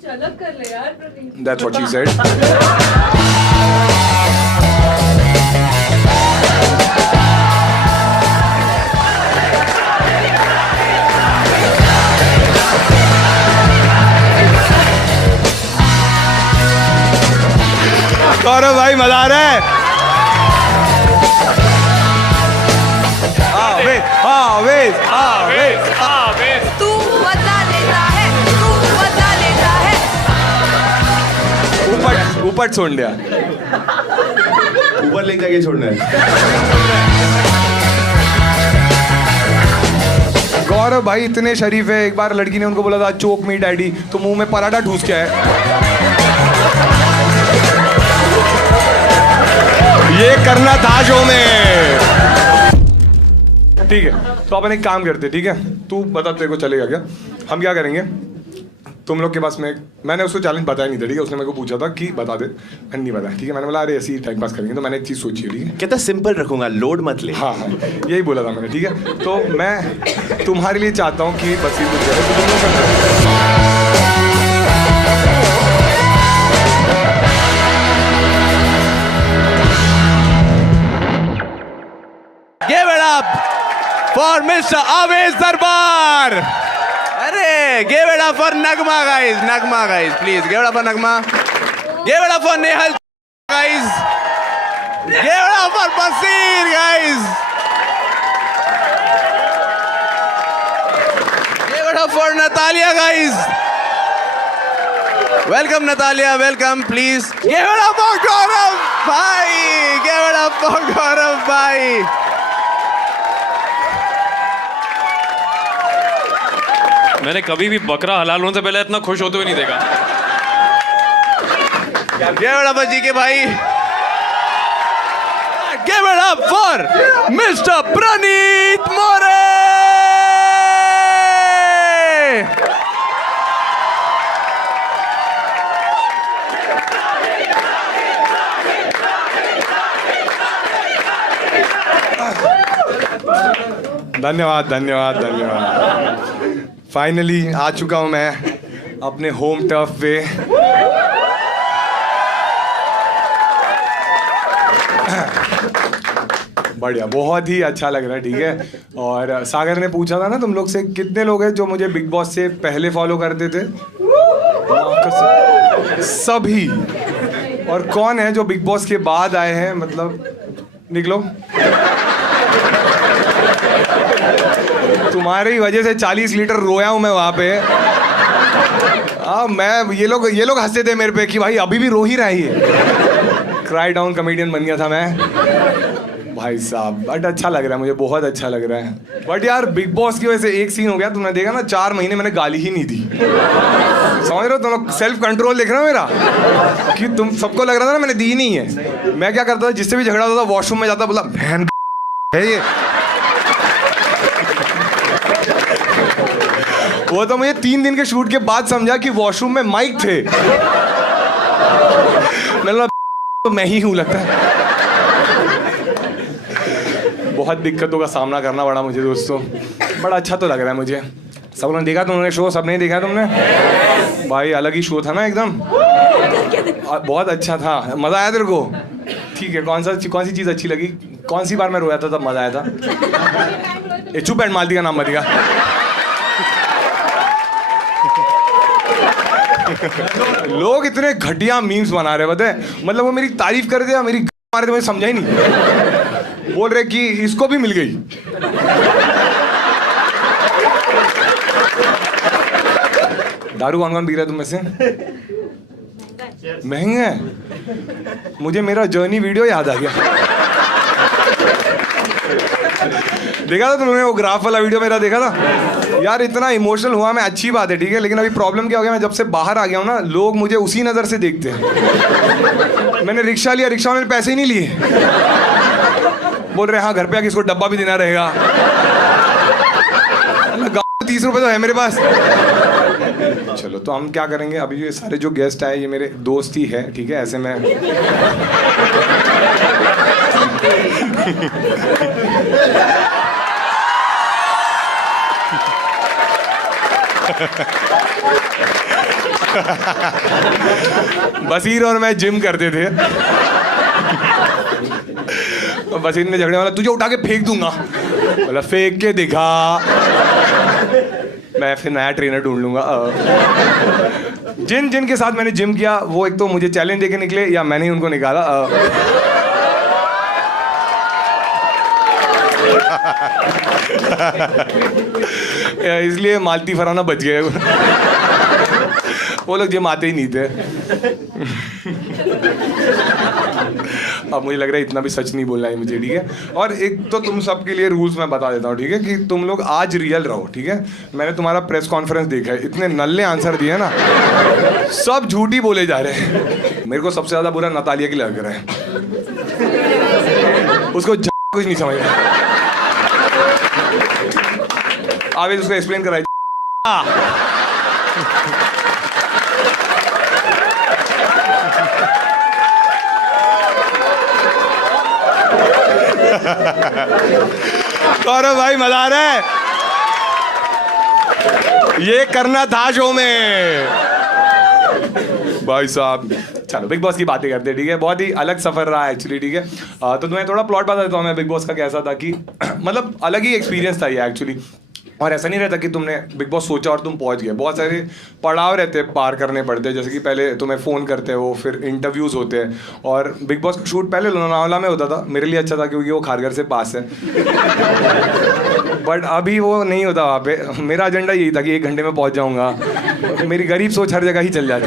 कुछ अलग कर ले यार Pradeep. That's what she said. गौरव भाई मजा आ रहा है। आवेश आवेश आवेश। तू बदला लेता है, तू बदला लेता है। ऊपर छोड़ दिया। ऊपर लेके जाके छोड़ना है। गौरव भाई इतने शरीफ है, एक बार लड़की ने उनको बोला था चोक मी डैडी, तो मुंह में पराठा ठूस के आए। ये करना था शो में। ठीक है, तो अपन एक काम करते, ठीक है? तू बता तेरे को चलेगा क्या? हम क्या करेंगे, तुम लोग के पास में, मैंने उसको चैलेंज बताया नहीं था, ठीक है? उसने मेरे को पूछा था कि बता दे, मैंने नहीं बताया, ठीक है? मैंने बोला अरे ऐसे ही टाइम पास करेंगे, तो मैंने एक चीज़ सोची है, ठीक है? कहता सिंपल रखूंगा, लोड मत ले। हाँ हाँ, यही बोला था मैंने, ठीक है? तो मैं तुम्हारे लिए चाहता हूँ कि बस ये कुछ करे, तो तुम लोग करते। Give it up for Mr. Aves Darbar. अरे give it up for Nagma guys, Nagma guys, please give it up for Nagma. Give it up for Nehal guys. Give it up for Basir guys. Give it up for Natalia guys. Welcome Natalia, welcome please. Give it up for Gaurav bhai. Give it up for Gaurav bhai. मैंने कभी भी बकरा हलाल होने से पहले इतना खुश होते हुए नहीं देखा। Give it up for GK भाई। Give it up for Mr. Praneet More। धन्यवाद धन्यवाद धन्यवाद। फाइनली आ चुका हूँ मैं अपने होम टर्फ पे। बढ़िया, बहुत ही अच्छा लग रहा है, ठीक है? और सागर ने पूछा था ना तुम लोग से कितने लोग हैं जो मुझे बिग बॉस से पहले फॉलो करते थे? सभी। और कौन है जो बिग बॉस के बाद आए हैं? मतलब निकलो। तुम्हारी वजह से 40 लीटर रोया हूं मैं वहां पे। मैं ये लोग हंसते थे मेरे पे कि भाई अभी भी रो ही रहा है। क्राई डाउन कॉमेडियन बन गया था मैं भाई साहब। बट अच्छा लग रहा है मुझे, बहुत अच्छा लग रहा है। बट यार बिग बॉस की वजह से एक सीन हो गया, तुमने देखा ना, 4 महीने मैंने गाली ही नहीं दी। समझ रहे हो तुम लोग? सेल्फ कंट्रोल देख रहे हो मेरा, कि तुम सबको लग रहा था ना मैंने दी नहीं है। मैं क्या करता था, जिससे भी झगड़ा होता था वॉशरूम में जाता, बोला बहन है ये। वो तो मुझे 3 दिन के शूट के बाद समझा कि वॉशरूम में माइक थे। मैंने तो मैं ही हूं लगता है। बहुत दिक्कतों का सामना करना पड़ा मुझे दोस्तों। बड़ा अच्छा तो लग रहा है मुझे। सब लोगों ने देखा तुमने शो? सब नहीं देखा तुमने? भाई अलग ही शो था ना एकदम, बहुत अच्छा था। मजा आया तेरे को? ठीक है, कौन सी चीज़ अच्छी लगी? कौन सी बार मैं रोया था तब मजा आया था? चुप एंड मालती का नाम बताएगा। लोग इतने घटिया मीम्स बना रहे पता है, मतलब वो मेरी तारीफ कर दिया, मेरी मारे थे, मुझे समझा ही नहीं। बोल रहे कि इसको भी मिल गई। दारू कौन कौन पी रहा है तुम में से? महंगा है। मुझे मेरा जर्नी वीडियो याद आ गया। देखा था तुमने वो ग्राफ वाला वीडियो मेरा? देखा था यार, इतना इमोशनल हुआ मैं। अच्छी बात है, ठीक है, लेकिन अभी प्रॉब्लम क्या हो गया, मैं जब से बाहर आ गया हूँ ना, लोग मुझे उसी नज़र से देखते हैं। मैंने रिक्शा लिया, रिक्शा वाले ने पैसे ही नहीं लिए। बोल रहे हाँ घर पे आके इसको डब्बा भी देना रहेगा। 30 रुपए तो है मेरे पास। चलो तो हम क्या करेंगे, अभी ये सारे जो गेस्ट आए ये मेरे दोस्त ही है, ठीक है? ऐसे में बसीर और मैं जिम करते थे। बसीर ने झगड़े वाला, तुझे उठा के फेंक दूंगा, बोला फेंक के दिखा, मैं फिर नया ट्रेनर ढूंढ लूंगा। जिन के साथ मैंने जिम किया वो एक तो मुझे चैलेंज देके निकले या मैंने ही उनको निकाला। इसलिए मालती फराना बच गए। वो लोग जिम आते ही नहीं थे। अब मुझे लग रहा है इतना भी सच नहीं बोलना है मुझे, ठीक है। और एक तो तुम सबके लिए रूल्स मैं बता देता हूँ, ठीक है, कि तुम लोग आज रियल रहो, ठीक है। मैंने तुम्हारा प्रेस कॉन्फ्रेंस देखा है, इतने नल्ले आंसर दिए ना, सब झूठी बोले जा रहे हैं। मेरे को सबसे ज्यादा बुरा नतालिया की लग रहा है, उसको कुछ नहीं समझ रहा। आवेश उसको एक्सप्लेन कराई। गौरव भाई मजा आ रहा है, ये करना था शो में भाई साहब। चलो बिग बॉस की बातें करते हैं, ठीक है। बहुत ही अलग सफर रहा है एक्चुअली, ठीक है। तो तुम्हें थोड़ा प्लॉट बता देता हूँ मैं बिग बॉस का कैसा था, कि मतलब अलग ही एक्सपीरियंस था ये एक्चुअली। और ऐसा नहीं रहता कि तुमने बिग बॉस सोचा और तुम पहुंच गए। बहुत सारे पड़ाव रहते हैं, पार करने पड़ते हैं। जैसे कि पहले तुम्हें फ़ोन करते हो, फिर इंटरव्यूज़ होते हैं। और बिग बॉस का शूट पहले लोनावाला में होता था, मेरे लिए अच्छा था क्योंकि वो खारघर से पास है। बट अभी वो नहीं होता वहाँ पे। मेरा एजेंडा यही था कि 1 घंटे में पहुँच जाऊँगा। मेरी गरीब सोच हर जगह ही चल जाती,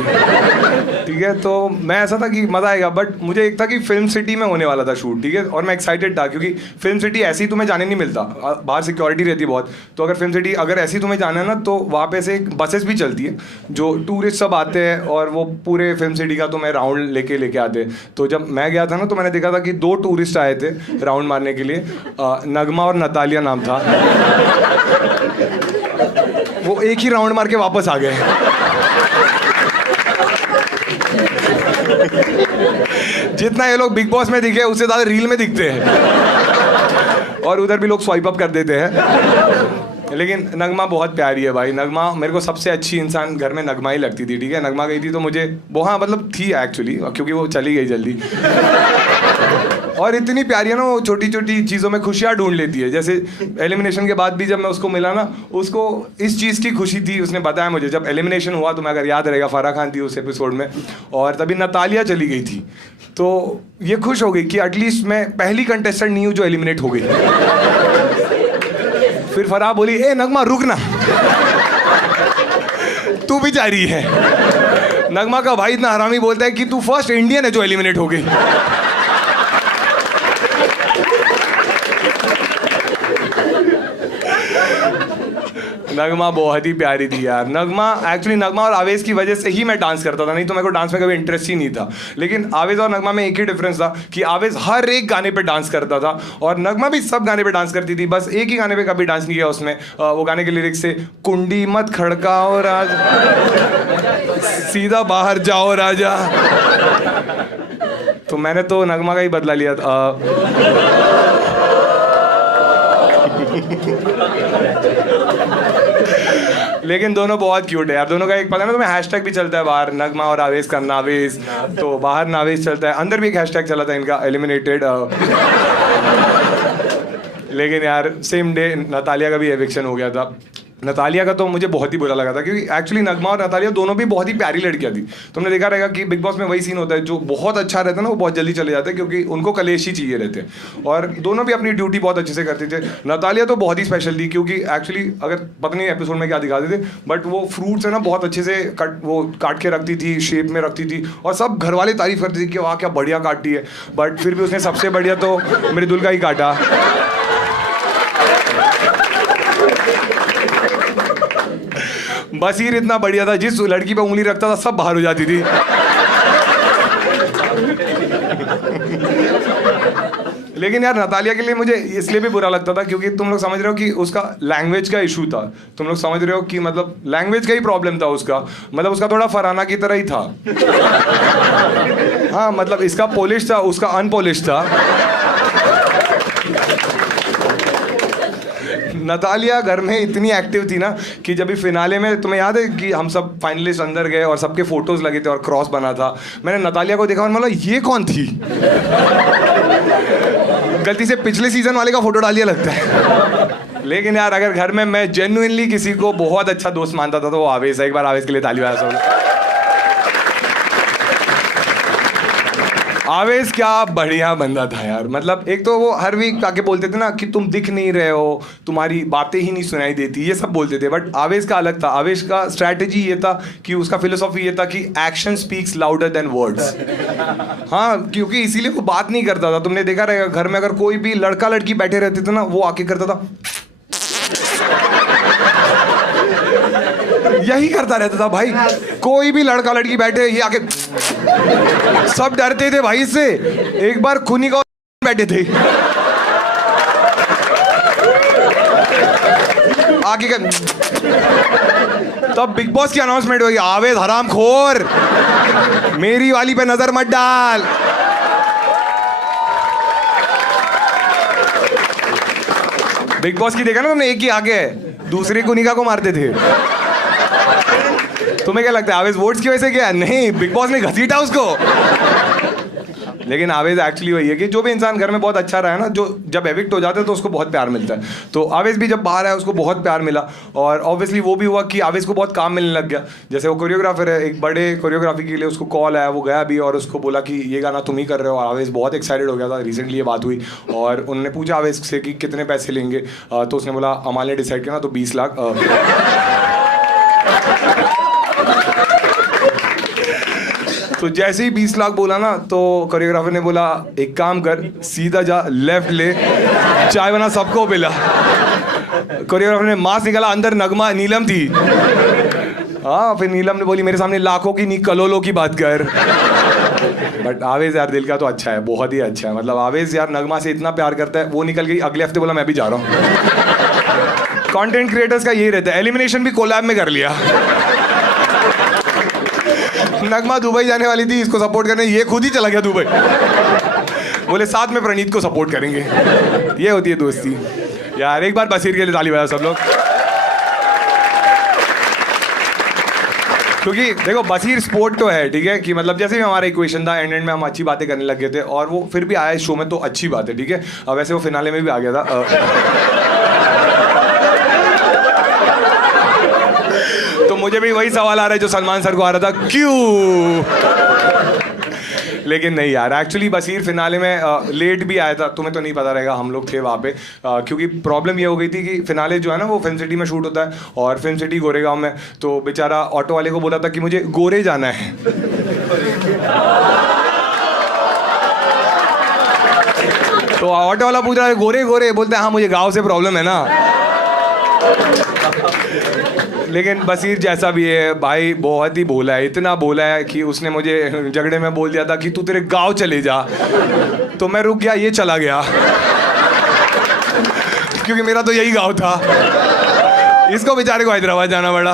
ठीक है। तो मैं ऐसा था कि मज़ा आएगा, बट मुझे एक था कि फिल्म सिटी में होने वाला था शूट, ठीक है। और मैं एक्साइटेड था क्योंकि फिल्म सिटी ऐसी तुम्हें जाने नहीं मिलता, बाहर सिक्योरिटी रहती है बहुत। तो अगर फिल्म सिटी अगर ऐसी तुम्हें जाना है ना, तो वहाँ पे से बसेस भी चलती है जो टूरिस्ट सब आते हैं और वो पूरे फिल्म सिटी का तुम्हें राउंड लेके आते हैं। तो जब मैं गया था ना, तो मैंने देखा था कि 2 टूरिस्ट आए थे राउंड मारने के लिए, नगमा और नतालिया नाम था। वो एक ही राउंड मार के वापस आ गए। जितना ये लोग बिग बॉस में दिखे उससे ज्यादा रील में दिखते हैं, और उधर भी लोग स्वाइप अप कर देते हैं। लेकिन नगमा बहुत प्यारी है भाई। नगमा मेरे को सबसे अच्छी इंसान घर में नगमा ही लगती थी, ठीक है। नगमा गई थी तो मुझे हाँ मतलब थी एक्चुअली, क्योंकि वो चली गई जल्दी। और इतनी प्यारी है ना, वो छोटी छोटी चीज़ों में खुशियाँ ढूंढ लेती है। जैसे एलिमिनेशन के बाद भी जब मैं उसको मिला ना, उसको इस चीज़ की खुशी थी। उसने बताया मुझे जब एलिमिनेशन हुआ, तो मैं अगर याद रहेगा फराह खान थी उस एपिसोड में, और तभी नतालिया चली गई थी। तो ये खुश हो गई कि एटलीस्ट मैं पहली कंटेस्टेंट नहीं हूँ जो एलिमिनेट हो गई। फिर फराह बोली, ए नगमा रुक ना, तू भी जा रही है। नगमा का भाई इतना हरामी बोलता है कि तू फर्स्ट इंडियन है जो एलिमिनेट हो गई। नगमा बहुत ही प्यारी थी यार। नगमा एक्चुअली नगमा और आवेश की वजह से ही मैं डांस करता था, नहीं तो मेरे को डांस में कभी इंटरेस्ट ही नहीं था। लेकिन आवेश और नगमा में एक ही डिफरेंस था कि आवेश हर एक गाने पे डांस करता था और नगमा भी सब गाने पे डांस करती थी। बस एक ही गाने पे कभी डांस नहीं किया उसने। वो गाने के लिरिक्स से, कुंडी मत खड़काओ राजा, सीधा बाहर जाओ राजा। तो मैंने तो नगमा का ही बदला लिया था। लेकिन दोनों बहुत क्यूट है यार। दोनों का एक पता है ना तुम्हें, हैशटैग भी चलता है बाहर, नगमा और आवेश का नावेश। तो बाहर नावेश चलता है, अंदर भी एक हैशटैग चला था इनका, एलिमिनेटेड। लेकिन यार सेम डे नतालिया का भी एविक्शन हो गया था। नतालिया का तो मुझे बहुत ही बुरा लगा था, क्योंकि एक्चुअली नगमा और नतालिया दोनों भी बहुत ही प्यारी लड़कियां थी। तुमने देखा रहेगा कि बिग बॉस में वही सीन होता है, जो बहुत अच्छा रहता है ना वो बहुत जल्दी चले जाते हैं, क्योंकि उनको कलेश ही चाहिए रहते हैं। और दोनों भी अपनी ड्यूटी बहुत अच्छे से करते थे। नतालिया तो बहुत ही स्पेशल थी, क्योंकि एक्चुअली अगर पता नहीं एपिसोड में क्या दिखाते थे, बट वो फ्रूट्स है ना बहुत अच्छे से काट के रखती थी, शेप में रखती थी, और सब घर वाले तारीफ करते थे कि वाह क्या बढ़िया काटती है। बट फिर भी उसने सबसे बढ़िया तो मृदुल का ही काटा। बसीर इतना बढ़िया था, जिस लड़की पे उंगली रखता था सब बाहर हो जाती थी। लेकिन यार नतालिया के लिए मुझे इसलिए भी बुरा लगता था, क्योंकि तुम लोग समझ रहे हो कि उसका लैंग्वेज का इशू था। तुम लोग समझ रहे हो कि मतलब लैंग्वेज का ही प्रॉब्लम था उसका। मतलब उसका थोड़ा फरहाना की तरह ही था। हाँ मतलब इसका पोलिश था, उसका अनपोलिश था। नतालिया घर में इतनी एक्टिव थी ना कि जब भी फिनाले में, तुम्हें याद है कि हम सब फाइनलिस्ट अंदर गए और सबके फोटोज लगे थे और क्रॉस बना था, मैंने नतालिया को देखा और मतलब ये कौन थी? गलती से पिछले सीजन वाले का फोटो डाल दिया लगता है। लेकिन यार अगर घर में मैं जेन्युइनली किसी को बहुत अच्छा दोस्त मानता था तो वो आवेश है। एक बार आवेश के लिए ताली बजा सब। आवेश क्या बढ़िया बंदा था यार। मतलब एक तो वो हर वीक आके बोलते थे ना कि तुम दिख नहीं रहे हो, तुम्हारी बातें ही नहीं सुनाई देती, ये सब बोलते थे। बट आवेश का अलग था। आवेश का स्ट्रैटेजी ये था कि उसका फिलोसॉफी ये था कि action speaks louder than words. हाँ, क्योंकि इसीलिए वो बात नहीं करता था। तुमने देखा रहेगा घर में अगर कोई भी लड़का लड़की बैठे रहते थे ना, वो आके करता था यही करता रहता था भाई। कोई भी लड़का लड़की बैठे, ये आके, सब डरते थे भाई इससे। एक बार खुनी का बैठे थे, आगे कर, तब बिग बॉस की अनाउंसमेंट हुई, आवेश हरामखोर, मेरी वाली पे नजर मत डाल। बिग बॉस की देखा ना तुमने, एक ही आगे है, दूसरी कुनिका को मारते थे। तुम्हें क्या लगता है आवेश वोट्स की वजह से क्या? नहीं, बिग बॉस ने घसीटा उसको। लेकिन आवेश एक्चुअली वही है कि जो भी इंसान घर में बहुत अच्छा रहा है ना, जो जब एविक्ट हो जाता है तो उसको बहुत प्यार मिलता है। तो आवेश भी जब बाहर आया उसको बहुत प्यार मिला। और ऑब्वियसली वो भी हुआ कि आवेश को बहुत काम मिलने लग गया। जैसे वो कोरियोग्राफर है, एक बड़े कोरियोग्राफी के लिए उसको कॉल आया, वो गया भी और उसको बोला कि ये गाना तुम ही कर रहे हो। और आवेश बहुत एक्साइटेड हो गया था। रिसेंटली ये बात हुई और उन्होंने पूछा आवेश से कि कितने पैसे लेंगे, तो उसने बोला अमाल ने डिसाइड किया ना तो 20 लाख। तो जैसे ही 20 लाख बोला ना तो कोरियोग्राफर ने बोला एक काम कर, सीधा जा, लेफ्ट ले, चाय बना, सबको पिला। कोरियोग्राफर ने मास्क निकाला, अंदर नगमा नीलम थी। हाँ, फिर नीलम ने बोली मेरे सामने लाखों की नहीं कलोलों की बात कर। बट आवेश यार दिल का तो अच्छा है, बहुत ही अच्छा है। मतलब आवेश यार नगमा से इतना प्यार करता है। वो निकल गई, अगले हफ्ते बोला मैं भी जा रहा हूँ। कंटेंट क्रिएटर्स का यही रहता है। एलिमिनेशन भी कोलैब में कर लिया। नगमा दुबई जाने वाली थी इसको सपोर्ट करने, ये खुद ही चला गया दुबई। बोले साथ में प्रणीत को सपोर्ट करेंगे। ये होती है दोस्ती यार। एक बार बसीर के लिए ताली बजाओ सब लोग। क्योंकि देखो बसीर स्पोर्ट तो है, ठीक है, कि मतलब जैसे भी हमारा इक्वेशन था, एंड में हम अच्छी बातें करने लग गए थे और वो फिर भी आया इस शो में तो अच्छी बात है, ठीक है। वैसे वो फिनाले में भी आ गया था। तो मुझे भी वही सवाल आ रहा है जो सलमान सर को आ रहा था, क्यों? लेकिन नहीं यार, एक्चुअली बसीर फिनाले में लेट भी आया था। तुम्हें तो नहीं पता रहेगा, हम लोग थे वहाँ पे। क्योंकि प्रॉब्लम ये हो गई थी कि फिनाले जो है ना वो फिल्म सिटी में शूट होता है और फिल्म सिटी गोरेगांव में। तो बेचारा ऑटो वाले को बोला था कि मुझे गोरे जाना है। तो ऑटो वाला पूछ रहा है गोरे गोरे, बोलते हैं हाँ मुझे गाँव से प्रॉब्लम है ना। लेकिन बसीर जैसा भी है भाई, बहुत ही भोला है। इतना भोला है कि उसने मुझे झगड़े में बोल दिया था कि तू तेरे गांव चले जा, तो मैं रुक गया, ये चला गया। क्योंकि मेरा तो यही गांव था। इसको बेचारे को हैदराबाद जाना पड़ा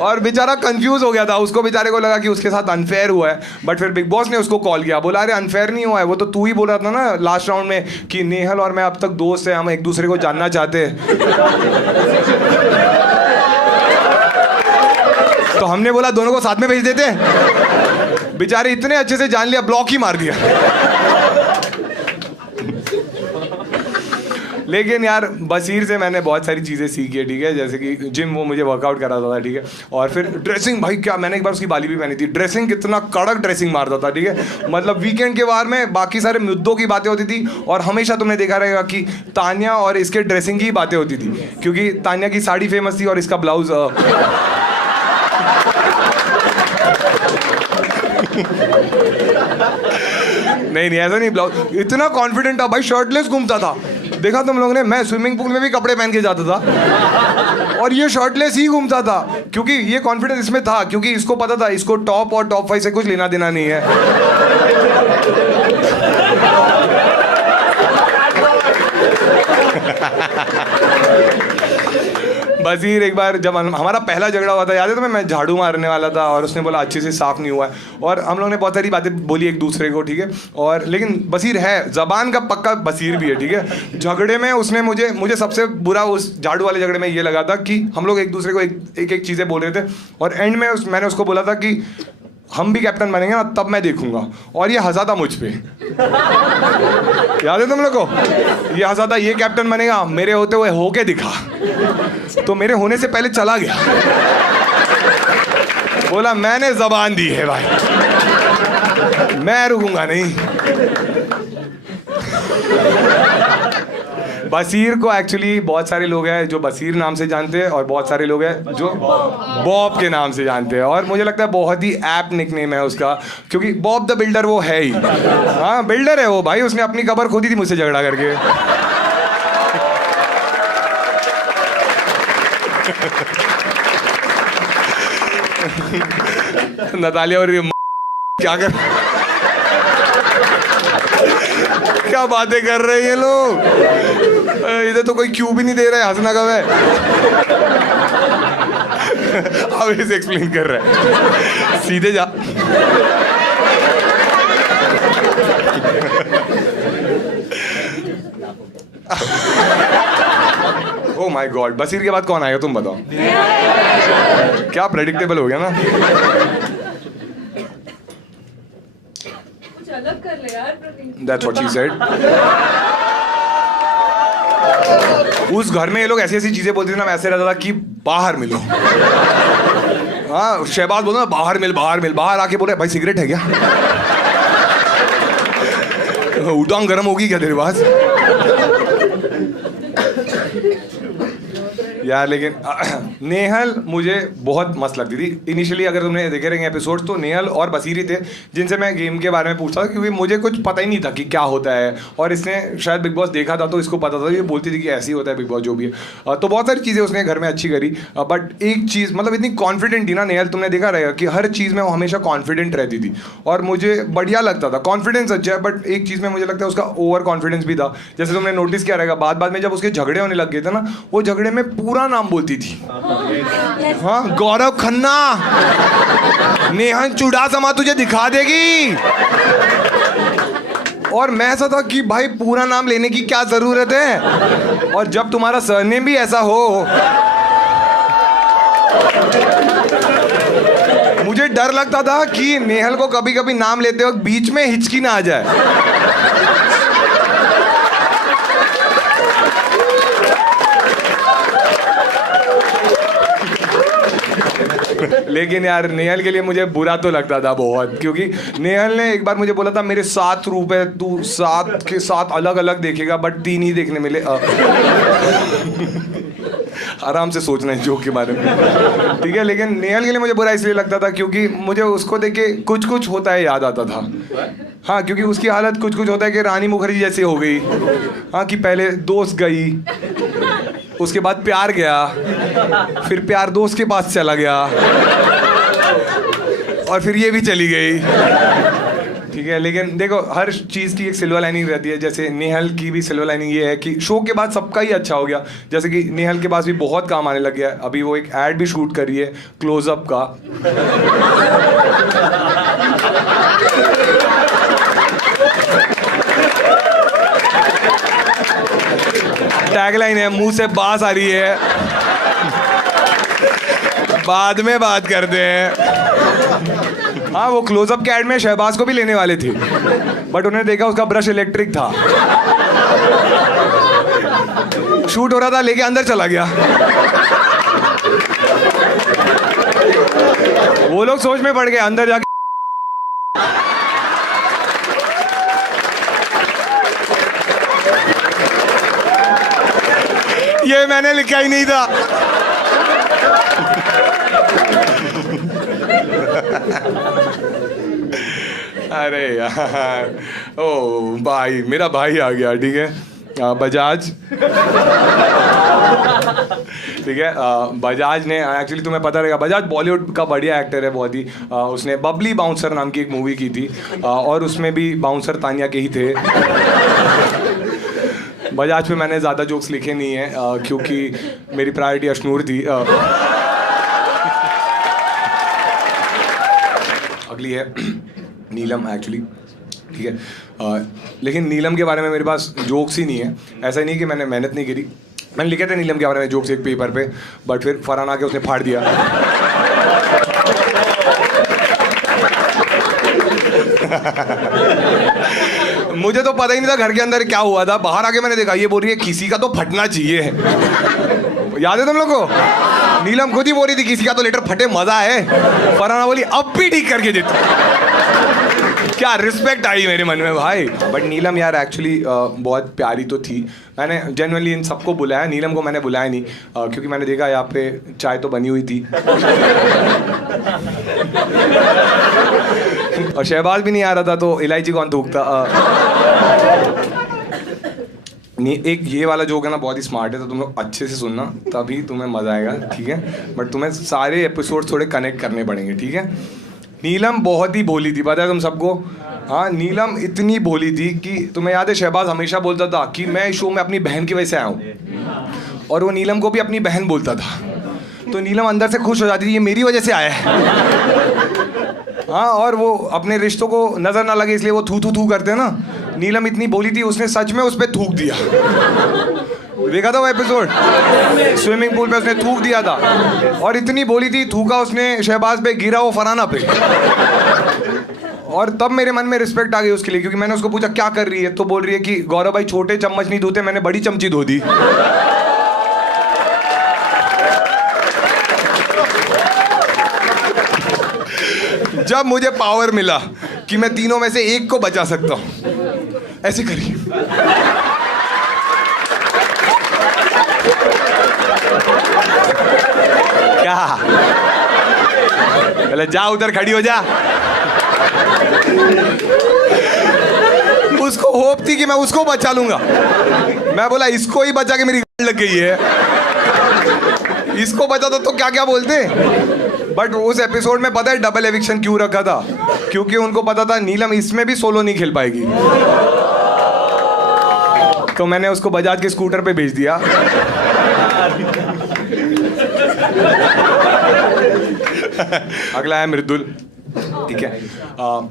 और बेचारा कंफ्यूज हो गया था। उसको बेचारे को लगा कि उसके साथ अनफेयर हुआ है। बट फिर बिग बॉस ने उसको कॉल किया, बोला अरे अनफेयर नहीं हुआ है, वो तो तू ही बोल रहा था ना लास्ट राउंड में कि नेहल और मैं अब तक दोस्त हैं, हम एक दूसरे को जानना चाहते हैं। तो हमने बोला दोनों को साथ में भेज देते। बेचारे इतने अच्छे से जान लिया, ब्लॉक ही मार दिया। लेकिन यार बसीर से मैंने बहुत सारी चीज़ें सीखी है, ठीक है। जैसे कि जिम वो मुझे वर्कआउट कराता था, ठीक है। और फिर ड्रेसिंग, भाई क्या, मैंने एक बार उसकी बाली भी पहनी थी। ड्रेसिंग कितना कड़क ड्रेसिंग मारता था, ठीक है। मतलब वीकेंड के बार में बाकी सारे मुद्दों की बातें होती थी और हमेशा तुमने देखा रहेगा कि तान्या और इसके ड्रेसिंग की बातें होती थी। क्योंकि तान्या की साड़ी फेमस थी और इसका ब्लाउज नहीं ऐसा नहीं, ब्लाउज इतना कॉन्फिडेंट था भाई, शर्टलेस घूमता था। देखा तुम लोगों ने, मैं स्विमिंग पूल में भी कपड़े पहन के जाता था और ये शर्टलेस ही घूमता था। क्योंकि ये कॉन्फिडेंस इसमें था, क्योंकि इसको पता था इसको टॉप और टॉप 5 से कुछ लेना देना नहीं है। बसीर एक बार जब हमारा पहला झगड़ा हुआ था, याद है तुम्हें? मैं झाड़ू मारने वाला था और उसने बोला अच्छे से साफ नहीं हुआ है, और हम लोगों ने बहुत सारी बातें बोली एक दूसरे को, ठीक है। और लेकिन बसीर है ज़बान का पक्का बसीर भी है, ठीक है। झगड़े में उसने मुझे सबसे बुरा उस झाड़ू वाले झगड़े में ये लगा था कि हम लोग एक दूसरे को एक चीज़ें बोल रहे थे, और एंड में मैंने उसको बोला था कि हम भी कैप्टन बनेंगे ना तब मैं देखूंगा, और ये हंसा था मुझ पे। याद है तुम लोग को? ये हंसा था, ये कैप्टन बनेगा, मेरे होते हुए होके दिखा, तो मेरे होने से पहले चला गया। बोला मैंने जबान दी है भाई, मैं रुकूंगा नहीं। बसीर को एक्चुअली बहुत सारे लोग हैं जो बसीर नाम से जानते हैं, और बहुत सारे लोग हैं जो बॉब के नाम से जानते हैं, और मुझे लगता है बहुत ही ऐप निकनेम है उसका, क्योंकि बॉब द बिल्डर वो है ही। हाँ बिल्डर है वो भाई, उसने अपनी कबर खोदी थी मुझसे झगड़ा करके। नतालिया और क्या कर क्या बातें कर रहे हैं ये लोग, इधर तो कोई क्यू भी नहीं दे रहा है, हंसना कब है। अब इसे एक्सप्लेन कर रहा है, सीधे जा। ओ माय गॉड, बसीर के बाद कौन आएगा तुम बताओ? क्या प्रेडिक्टेबल हो गया ना। कुछ अलग कर ले यार Praveen. That's what she said. उस घर में ये लोग ऐसी ऐसी चीजें बोलते थे ना, मैं ऐसे रहता था कि बाहर मिलो। हाँ शहबाज बोलता बाहर मिल, बाहर आके बोले भाई सिगरेट है क्या? उटांग गर्म होगी क्या तेरे पास? यार लेकिन नेहल मुझे बहुत मस्त लगती थी इनिशियली। अगर तुमने देखे रहेंगे एपिसोड्स तो नेहल और बसीरी थे जिनसे मैं गेम के बारे में पूछता था, क्योंकि मुझे कुछ पता ही नहीं था कि क्या होता है, और इसने शायद बिग बॉस देखा था तो इसको पता था। ये बोलती थी कि ऐसे ही होता है बिग बॉस जो भी है, तो बहुत सारी चीज़ें उसने घर में अच्छी करी। बट एक चीज़ मतलब इतनी कॉन्फिडेंट थी ना नेहल, तुमने देखा रहेगा कि हर चीज़ में वो हमेशा कॉन्फिडेंट रहती थी, और मुझे बढ़िया लगता था। कॉन्फिडेंस अच्छा है, बट एक चीज़ में मुझे लगता है उसका ओवर कॉन्फिडेंस भी था। जैसे तुमने नोटिस किया रहेगा बाद में जब उसके झगड़े होने लग गए थे ना, वो झगड़े में पूरा नाम बोलती थी। हाँ गौरव खन्ना, नेहन चुड़ासमा तुझे दिखा देगी। और मैं ऐसा था कि भाई पूरा नाम लेने की क्या जरूरत है, और जब तुम्हारा सरनेम भी ऐसा हो। मुझे डर लगता था कि नेहल को कभी कभी नाम लेते वक्त बीच में हिचकी ना आ जाए। लेकिन यार नेहल के लिए मुझे बुरा तो लगता था बहुत, क्योंकि नेहल ने एक बार मुझे बोला था मेरे 7 रूप है, तू 7 के 7 अलग अलग देखेगा बट 3 ही देखने मिले। आराम से सोचना है जोक के बारे में, ठीक है। लेकिन नेहल के लिए मुझे बुरा इसलिए लगता था क्योंकि मुझे उसको देख के कुछ कुछ होता है याद आता था। हाँ क्योंकि उसकी हालत कुछ कुछ होता है कि रानी मुखर्जी जैसी हो गई। हाँ कि पहले दोस्त गई, उसके बाद प्यार गया, फिर प्यार दोस्त के पास चला गया, और फिर ये भी चली गई, ठीक है। लेकिन देखो हर चीज़ की एक सिल्वर लाइनिंग रहती है। जैसे नेहल की भी सिल्वर लाइनिंग ये है कि शो के बाद सबका ही अच्छा हो गया। जैसे कि नेहल के पास भी बहुत काम आने लग गया है। अभी वो एक ऐड भी शूट कर रही है क्लोजअप का। टैगलाइन है मुंह से बास आ रही है, बाद में बात करते हैं। हाँ वो क्लोजअप के ऐड में शहबाज को भी लेने वाले थे, बट उन्होंने देखा उसका ब्रश इलेक्ट्रिक था, शूट हो रहा था लेके अंदर चला गया। वो लोग सोच में पड़ गए, अंदर जाके ये मैंने लिखा ही नहीं था। अरे यार, ओ भाई मेरा भाई आ गया, ठीक है। बजाज, ठीक है। बजाज ने एक्चुअली तुम्हें पता रहेगा बजाज बॉलीवुड का बढ़िया एक्टर है बहुत ही। उसने बबली बाउंसर नाम की एक मूवी की थी, और उसमें भी बाउंसर तानिया के ही थे। बजाज पे मैंने ज़्यादा जोक्स लिखे नहीं हैं क्योंकि मेरी प्रायोरिटी अशनूर थी। अगली है नीलम एक्चुअली, ठीक है। लेकिन नीलम के बारे में मेरे पास जोक्स ही नहीं है। ऐसा नहीं कि मैंने मेहनत नहीं करी, मैंने लिखे थे नीलम के बारे में जोक्स एक पेपर पे, बट फिर फरहान आके उसने फाड़ दिया। मुझे तो पता ही नहीं था घर के अंदर क्या हुआ था। बाहर आके मैंने देखा ये बोल रही है किसी का तो फटना चाहिए। याद है तुम लोग को? नीलम खुद ही बोल रही थी किसी का तो लेटर फटे, मजा है। फरहाना बोली अब भी ठीक करके देती। क्या रिस्पेक्ट आई मेरे मन में भाई। बट नीलम यार एक्चुअली बहुत प्यारी तो थी। मैंने जेन्युइनली इन सबको बुलाया, नीलम को मैंने बुलाया नहीं क्योंकि मैंने देखा यहाँ पे चाय तो बनी हुई थी और शहबाज भी नहीं आ रहा था तो इलायची कौन थूकता। एक ये वाला जोक है ना बहुत ही स्मार्ट है, तो तुम लोग अच्छे से सुनना तभी तुम्हें मजा आएगा, ठीक है। बट तुम्हें सारे एपिसोड थोड़े कनेक्ट करने पड़ेंगे, ठीक है। नीलम बहुत ही भोली थी, पता है तुम सबको। हाँ, नीलम इतनी भोली थी कि तुम्हें याद है शहबाज हमेशा बोलता था कि मैं इस शो में अपनी बहन की वजह से आया हूँ, और वो नीलम को भी अपनी बहन बोलता था। तो नीलम अंदर से खुश हो जाती थी ये मेरी वजह से आया है। हाँ, और वो अपने रिश्तों को नजर ना लगे इसलिए वो थू थू थू करते हैं ना। नीलम इतनी बोली थी उसने सच में उस पर थूक दिया। देखा था वो एपिसोड, स्विमिंग पूल पे उसने थूक दिया था। और इतनी बोली थी, थूका उसने शहबाज पे, गिरा वो फरहाना पे। और तब मेरे मन में रिस्पेक्ट आ गई उसके लिए, क्योंकि मैंने उसको पूछा क्या कर रही है, तो बोल रही है कि गौरव भाई छोटे चम्मच नहीं धोते, मैंने बड़ी चमची धो दी। जब मुझे पावर मिला कि मैं तीनों में से एक को बचा सकता हूं, ऐसे करिए। क्या? पहले जा उधर खड़ी हो जा। उसको होप थी कि मैं उसको बचा लूंगा। मैं बोला इसको ही बचा के मेरी लग गई है, इसको बचा तो क्या क्या बोलते। बट उस एपिसोड में पता है डबल एविक्शन क्यों रखा था? क्योंकि उनको पता था नीलम इसमें भी सोलो नहीं खेल पाएगी। तो मैंने उसको बजाज के स्कूटर पे भेज दिया। अगला है मृदुल, ठीक है।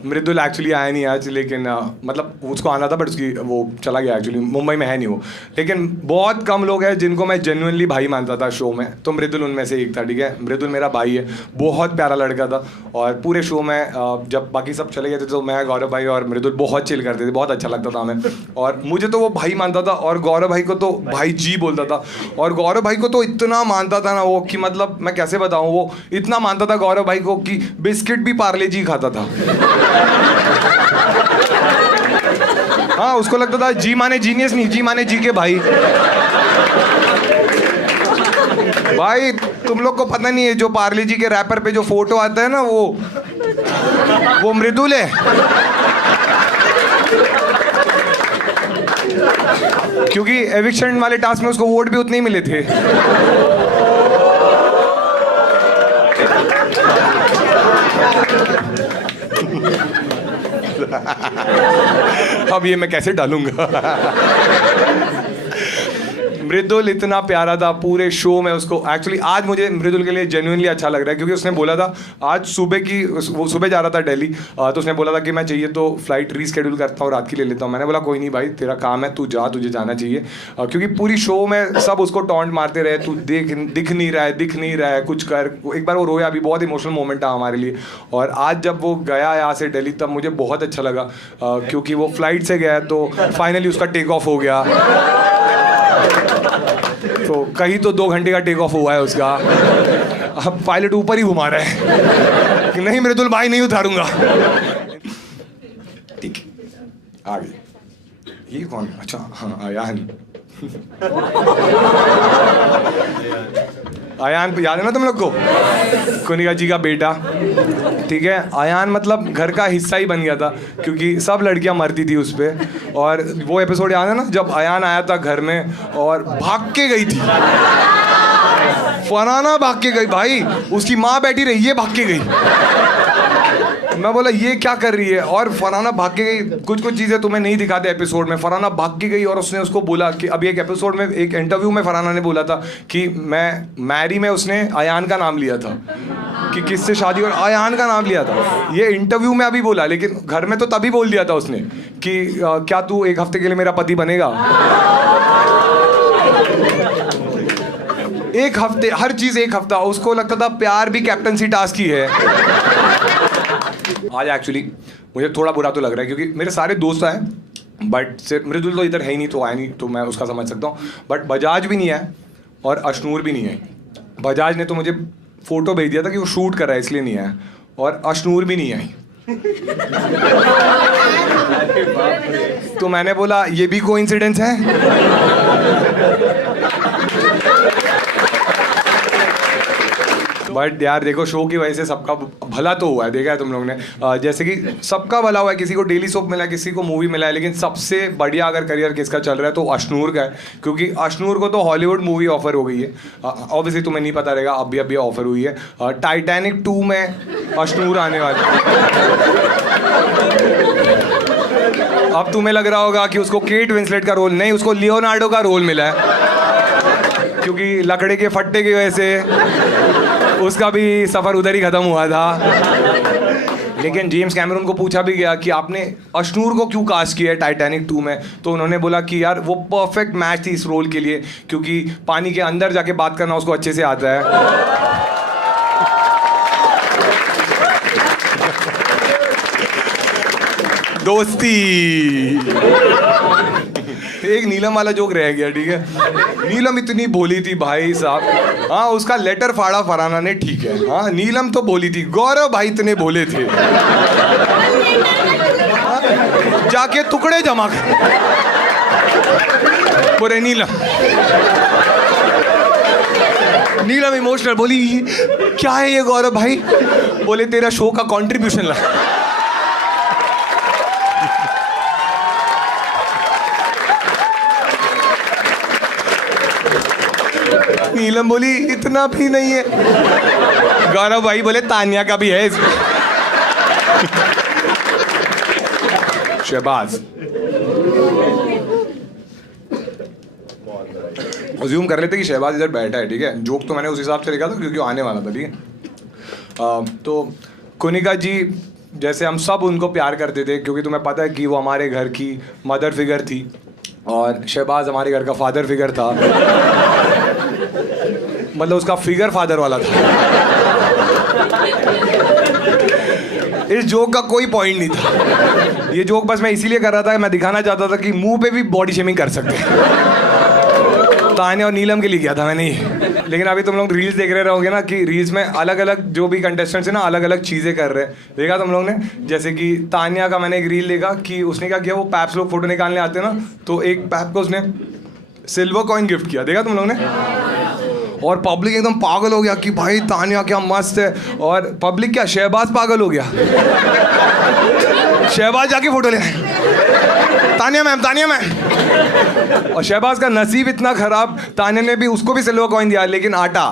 मृदुल एक्चुअली आया नहीं आज, लेकिन मतलब उसको आना था बट उसकी वो चला गया, एक्चुअली मुंबई में है नहीं वो। लेकिन बहुत कम लोग हैं जिनको मैं जेन्युइनली भाई मानता था शो में, तो मृदुल उनमें से एक था, ठीक है। मृदुल मेरा भाई है, बहुत प्यारा लड़का था। और पूरे शो में जब बाकी सब चले गए थे तो मैं, गौरव भाई और मृदुल बहुत चिल करते थे, बहुत अच्छा लगता था हमें। और मुझे तो वो भाई मानता था और गौरव भाई को तो भाई जी बोलता था। और गौरव भाई को तो इतना मानता था ना वो कि मतलब मैं कैसे बताऊँ, वो इतना मानता था गौरव भाई को कि बिस्किट भी पार्ले जी खाता था। हाँ, उसको लगता था जी माने जीनियस नहीं, जी माने जी के भाई। भाई तुम लोग को पता नहीं है, जो पार्ले जी के रैपर पे जो फोटो आता है ना वो मृदुल है। क्योंकि एविक्शन वाले टास्क में उसको वोट भी उतने ही मिले थे। अब ये मैं कैसे डालूंगा। मृदुल इतना प्यारा था पूरे शो में। उसको एक्चुअली आज मुझे मृदुल के लिए जेन्युइनली अच्छा लग रहा है, क्योंकि उसने बोला था आज वो सुबह जा रहा था दिल्ली, तो उसने बोला था कि मैं चाहिए तो फ्लाइट रीस्केड्यूल करता हूँ, रात की ले लेता हूँ। मैंने बोला कोई नहीं भाई, तेरा काम है, तू जा, तुझे जाना चाहिए। क्योंकि पूरी शो में सब उसको टॉन्ट मारते रहे, तू दिख नहीं रहा है, कुछ कर। एक बार वो रोया भी, बहुत इमोशनल मोमेंट था हमारे लिए। और आज जब वो गया यहाँ से दिल्ली, तब मुझे बहुत अच्छा लगा, क्योंकि वो फ्लाइट से गया तो फाइनली उसका टेक ऑफ हो गया। तो कहीं तो 2 घंटे का टेक ऑफ हुआ है उसका। अब पायलट ऊपर ही घुमा रहा है कि नहीं मृदुल भाई नहीं उतारूंगा। ठीक है, आ गई। ये कौन? अच्छा हाँ, आयान। आयान याद है ना तुम लोग को? कुनिका जी का बेटा, ठीक है। आयान मतलब घर का हिस्सा ही बन गया था, क्योंकि सब लड़कियां मरती थी उस पर। और वो एपिसोड याद है ना जब आयान आया था घर में और भाग के गई थी फरहाना, भाग के गई भाई। उसकी माँ बैठी रही है, भाग के गई। मैं बोला ये क्या कर रही है, और फरहाना भाग के गई। कुछ कुछ चीज़ें तुम्हें नहीं दिखाते एपिसोड में, फरहाना भाग के गई और उसने उसको बोला कि अभी एक एपिसोड में, एक इंटरव्यू में फरहाना ने बोला था कि मैं मैरी में उसने अयान का नाम लिया था, कि किससे शादी, और अयान का नाम लिया था। ये इंटरव्यू में अभी बोला, लेकिन घर में तो तभी बोल दिया था उसने कि क्या तू एक हफ्ते के लिए मेरा पति बनेगा। एक हफ्ते, हर चीज एक हफ्ता। उसको लगता था प्यार भी कैप्टनसी टास्क ही है। आज एक्चुअली मुझे थोड़ा बुरा तो लग रहा है क्योंकि मेरे सारे दोस्त आए, बट सिर्फ मृदुल तो इधर है ही नहीं, तो आया नहीं, तो मैं उसका समझ सकता हूँ। बट बजाज भी नहीं है और अशनूर भी नहीं है। बजाज ने तो मुझे फोटो भेज दिया था कि वो शूट कर रहा है इसलिए नहीं आया, और अशनूर भी नहीं आई। तो मैंने बोला ये भी कोइंसिडेंस है। बट यार देखो, शो की वजह से सबका भला तो हुआ है, देखा है तुम लोग ने। जैसे कि सबका भला हुआ है, किसी को डेली सोप मिला है, किसी को मूवी मिला है, लेकिन सबसे बढ़िया अगर करियर किसका चल रहा है तो अशनूर का है, क्योंकि अशनूर को तो हॉलीवुड मूवी ऑफर हो गई है। ऑब्वियसली तुम्हें नहीं पता रहेगा, अभी ऑफर हुई है। टाइटैनिक 2 में अशनूर आने वाला। अब तुम्हें लग रहा होगा कि उसको केट विंसलेट का रोल नहीं, उसको लियोनार्डो का रोल मिला है, क्योंकि लकड़े के फट्टे की वजह से उसका भी सफ़र उधर ही ख़त्म हुआ था। लेकिन जेम्स कैमरून को पूछा भी गया कि आपने अशनूर को क्यों कास्ट किया है टाइटैनिक 2 में, तो उन्होंने बोला कि यार वो परफेक्ट मैच थी इस रोल के लिए, क्योंकि पानी के अंदर जाके बात करना उसको अच्छे से आता है। दोस्ती। एक नीलम वाला जोक रह गया, ठीक है। नीलम इतनी भोली थी भाई साहब, हाँ उसका लेटर फाड़ा फरहाना ने, ठीक है। हाँ नीलम तो भोली थी, गौरव भाई इतने भोले थे, जाके टुकड़े जमा कर बोले नीलम इमोशनल बोली क्या है ये गौरव भाई, बोले तेरा शो का कंट्रीब्यूशन ला। नीलम बोली इतना भी नहीं है। गौरव भाई बोले तानिया का भी है इसमें। शहबाज अज्यूम कर लेते कि शहबाज इधर बैठा है, ठीक है। जोक तो मैंने उस हिसाब से लिखा था क्योंकि आने वाला था, ठीक है। तो कुनिका जी जैसे हम सब उनको प्यार करते थे, क्योंकि तुम्हें पता है कि वो हमारे घर की मदर फिगर थी और शहबाज हमारे घर का फादर फिगर था। मतलब उसका फिगर फादर वाला था। इस जोक का कोई पॉइंट नहीं था। ये जोक बस मैं इसीलिए कर रहा था कि मैं दिखाना चाहता था कि मुंह पे भी बॉडी शेमिंग कर सकते हैं। तान्या और नीलम के लिए किया था मैंने ये। लेकिन अभी तुम लोग रील्स देख रहे रहोगे ना कि रील्स में अलग अलग जो भी कंटेस्टेंट्स हैं ना अलग अलग चीज़ें कर रहे हैं। देखा तुम लोग ने, जैसे कि तान्या का मैंने एक रील देखा कि उसने क्या किया, वो पैप्स लोग फोटो निकालने आते हैं ना, तो एक पैप को उसने सिल्वर कॉइन गिफ्ट किया। देखा तुम लोग ने, और पब्लिक एकदम पागल हो गया कि भाई तान्या क्या मस्त है, और पब्लिक क्या, शहबाज पागल हो गया। शहबाज जाके फोटो ले तान्या मैम, तान्या मैम। और शहबाज का नसीब इतना खराब, तान्या ने भी उसको भी सिल्वर कॉइन दिया, लेकिन आटा।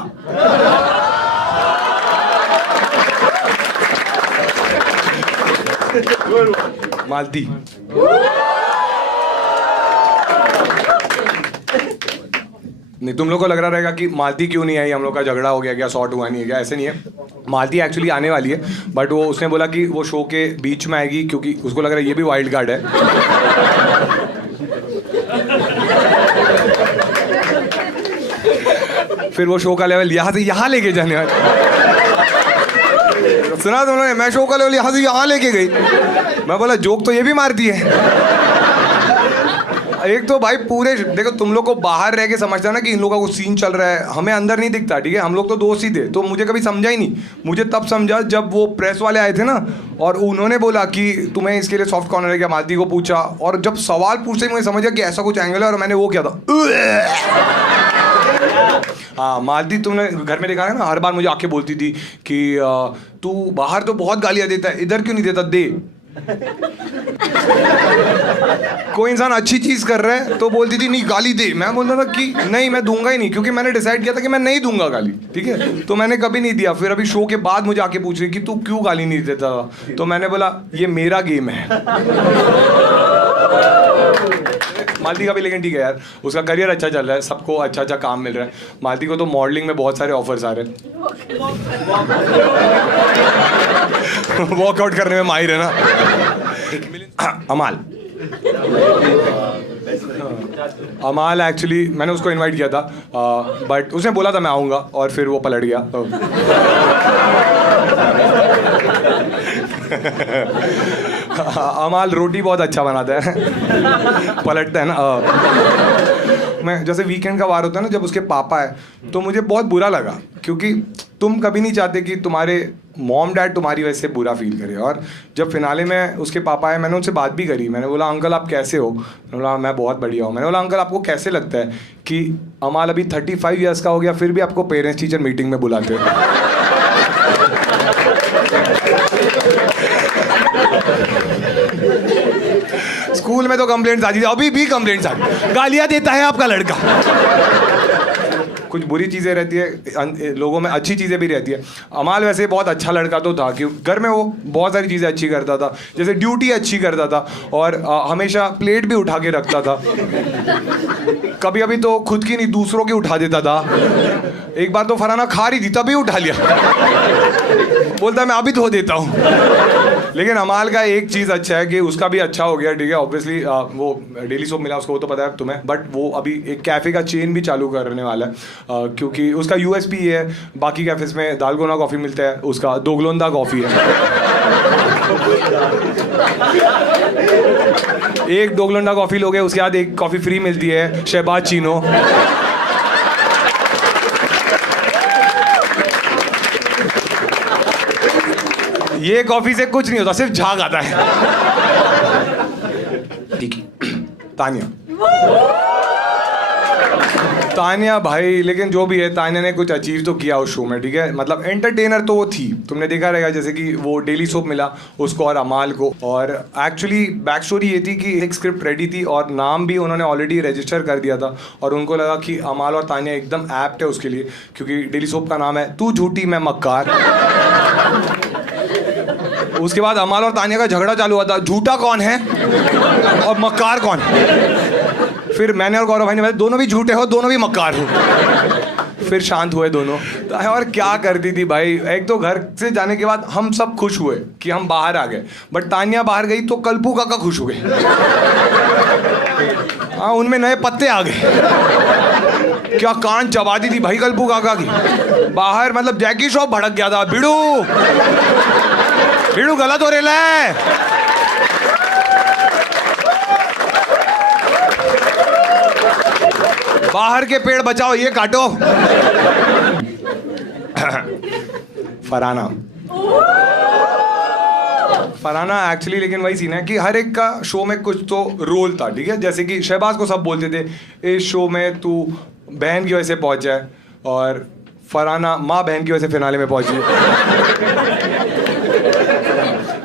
मालती नहीं, तुम लोग को लग रहा रहेगा कि मालती क्यों नहीं आई, हम लोग का झगड़ा हो गया क्या, सॉर्ट हुआ नहीं है क्या, ऐसे नहीं है। मालती एक्चुअली आने वाली है, बट वो उसने बोला कि वो शो के बीच में आएगी, क्योंकि उसको लग रहा है ये भी वाइल्ड कार्ड है। फिर वो शो का लेवल यहाँ से यहाँ लेके जाने वाला। सुना तुम लोगों ने, मैं शो का लेवल यहाँ से यहाँ लेके गई। मैं बोला जोक तो ये भी मारती है। एक तो भाई पूरे देखो, तुम लोग को बाहर रह के समझता ना कि इन लोगों का कुछ सीन चल रहा है, हमें अंदर नहीं दिखता, ठीक है। हम लोग तो दोस्त ही थे, तो मुझे कभी समझा ही नहीं। मुझे तब समझा जब वो प्रेस वाले आए थे ना, और उन्होंने बोला कि तुम्हें इसके लिए सॉफ्ट कॉर्नर है क्या, मालती को पूछा, और जब सवाल पूछते ही मुझे समझा कि ऐसा कुछ एंगल है, और मैंने वो किया था। हाँ मालती, तुमने घर में देखा है ना, हर बार मुझे आके बोलती थी कि तू बाहर तो बहुत गालियाँ देता है, इधर क्यों नहीं देता, दे। कोई इंसान अच्छी चीज कर रहा है तो बोलती थी नहीं गाली दे, मैं बोलता था कि नहीं मैं दूंगा ही नहीं, क्योंकि मैंने डिसाइड किया था कि मैं नहीं दूंगा गाली, ठीक है, तो मैंने कभी नहीं दिया। फिर अभी शो के बाद मुझे आके पूछ रही कि तू क्यों गाली नहीं देता था, तो मैंने बोला ये मेरा गेम है। मालती का भी लेकिन ठीक है यार, उसका करियर अच्छा चल रहा है, सबको अच्छा अच्छा काम मिल रहा है। मालती को तो मॉडलिंग में बहुत सारे ऑफर्स आ रहे हैं। वर्कआउट करने में माहिर है ना। अमाल अमाल एक्चुअली मैंने उसको इनवाइट किया था, बट उसने बोला था मैं आऊँगा और फिर वो पलट गया। अमाल रोटी बहुत अच्छा बनाता है। पलटता है ना। मैं जैसे वीकेंड का वार होता है ना, जब उसके पापा है तो मुझे बहुत बुरा लगा, क्योंकि तुम कभी नहीं चाहते कि तुम्हारे मॉम डैड तुम्हारी वजह से बुरा फील करे। और जब फिनाले में उसके पापा आए, मैंने उनसे बात भी करी। मैंने बोला अंकल आप कैसे हो? मैंने बोला मैं बहुत बढ़िया हूँ। मैंने बोला अंकल आपको कैसे लगता है कि अमाल अभी 35 ईयर्स का हो गया फिर भी आपको पेरेंट्स टीचर मीटिंग में बुलाते हैं? स्कूल में तो कंप्लेंट्स आती थी, अभी भी कंप्लेंट्स आती, गालियां देता है आपका लड़का। कुछ बुरी चीज़ें रहती है लोगों में, अच्छी चीज़ें भी रहती है। अमाल वैसे बहुत अच्छा लड़का तो था कि घर में वो बहुत सारी चीज़ें अच्छी करता था, जैसे ड्यूटी अच्छी करता था और हमेशा प्लेट भी उठा के रखता था। कभी अभी तो खुद की नहीं दूसरों की उठा देता था। एक बार तो फराना खा रही थी तभी उठा लिया, बोलता मैं अभी धो देता हूँ। लेकिन अमाल का एक चीज़ अच्छा है कि उसका भी अच्छा हो गया, ठीक है। ऑब्वियसली वो डेली सोप मिला उसको, वो तो पता है तुम्हें, बट वो अभी एक कैफ़े का चेन भी चालू करने वाला है, क्योंकि उसका यूएसपी ये है, बाकी कैफेज में दालगोना कॉफ़ी मिलता है, उसका दोगलोंदा कॉफ़ी है। एक दोगलोंदा कॉफ़ी लोगे उसके बाद एक कॉफ़ी फ्री मिलती है, शहबाज चीनो। ये कॉफ़ी से कुछ नहीं होता, सिर्फ झाग आता है। ठीक है। तानिया भाई, लेकिन जो भी है तानिया ने कुछ अचीव तो किया उस शो में, ठीक है। मतलब एंटरटेनर तो वो थी, तुमने देखा रहेगा, जैसे कि वो डेली सोप मिला उसको और अमाल को। और एक्चुअली बैक स्टोरी ये थी कि एक स्क्रिप्ट रेडी थी और नाम भी उन्होंने ऑलरेडी रजिस्टर कर दिया था, और उनको लगा कि अमाल और तानिया एकदम एप्ट है उसके लिए, क्योंकि डेली सोप का नाम है तू झूठी मैं मक्कार। उसके बाद अमाल और तानिया का झगड़ा चालू हुआ था, झूठा कौन है और मक्कार कौन? फिर मैंने और गौरव भाई ने बताया दोनों भी झूठे हो, दोनों भी मक्कार हो। फिर शांत हुए दोनों। और क्या करती थी भाई, एक तो घर से जाने के बाद हम सब खुश हुए कि हम बाहर आ गए, बट तानिया बाहर गई तो कल्पू काका खुश हो गए। हाँ, उनमें नए पत्ते आ गए। क्या कान चबाती थी भाई कल्पू काका की बाहर, मतलब जैकी श्रॉफ भड़क गया था। बिड़ू बिड़ू गलत हो रहा है। बाहर के पेड़ बचाओ, ये काटो। फराना एक्चुअली, लेकिन वही सीन है कि हर एक का शो में कुछ तो रोल था, ठीक है। जैसे कि शहबाज को सब बोलते थे इस शो में तू बहन की वजह से पहुंचा है, और फराना माँ बहन की वजह से फिनाले में पहुंची है,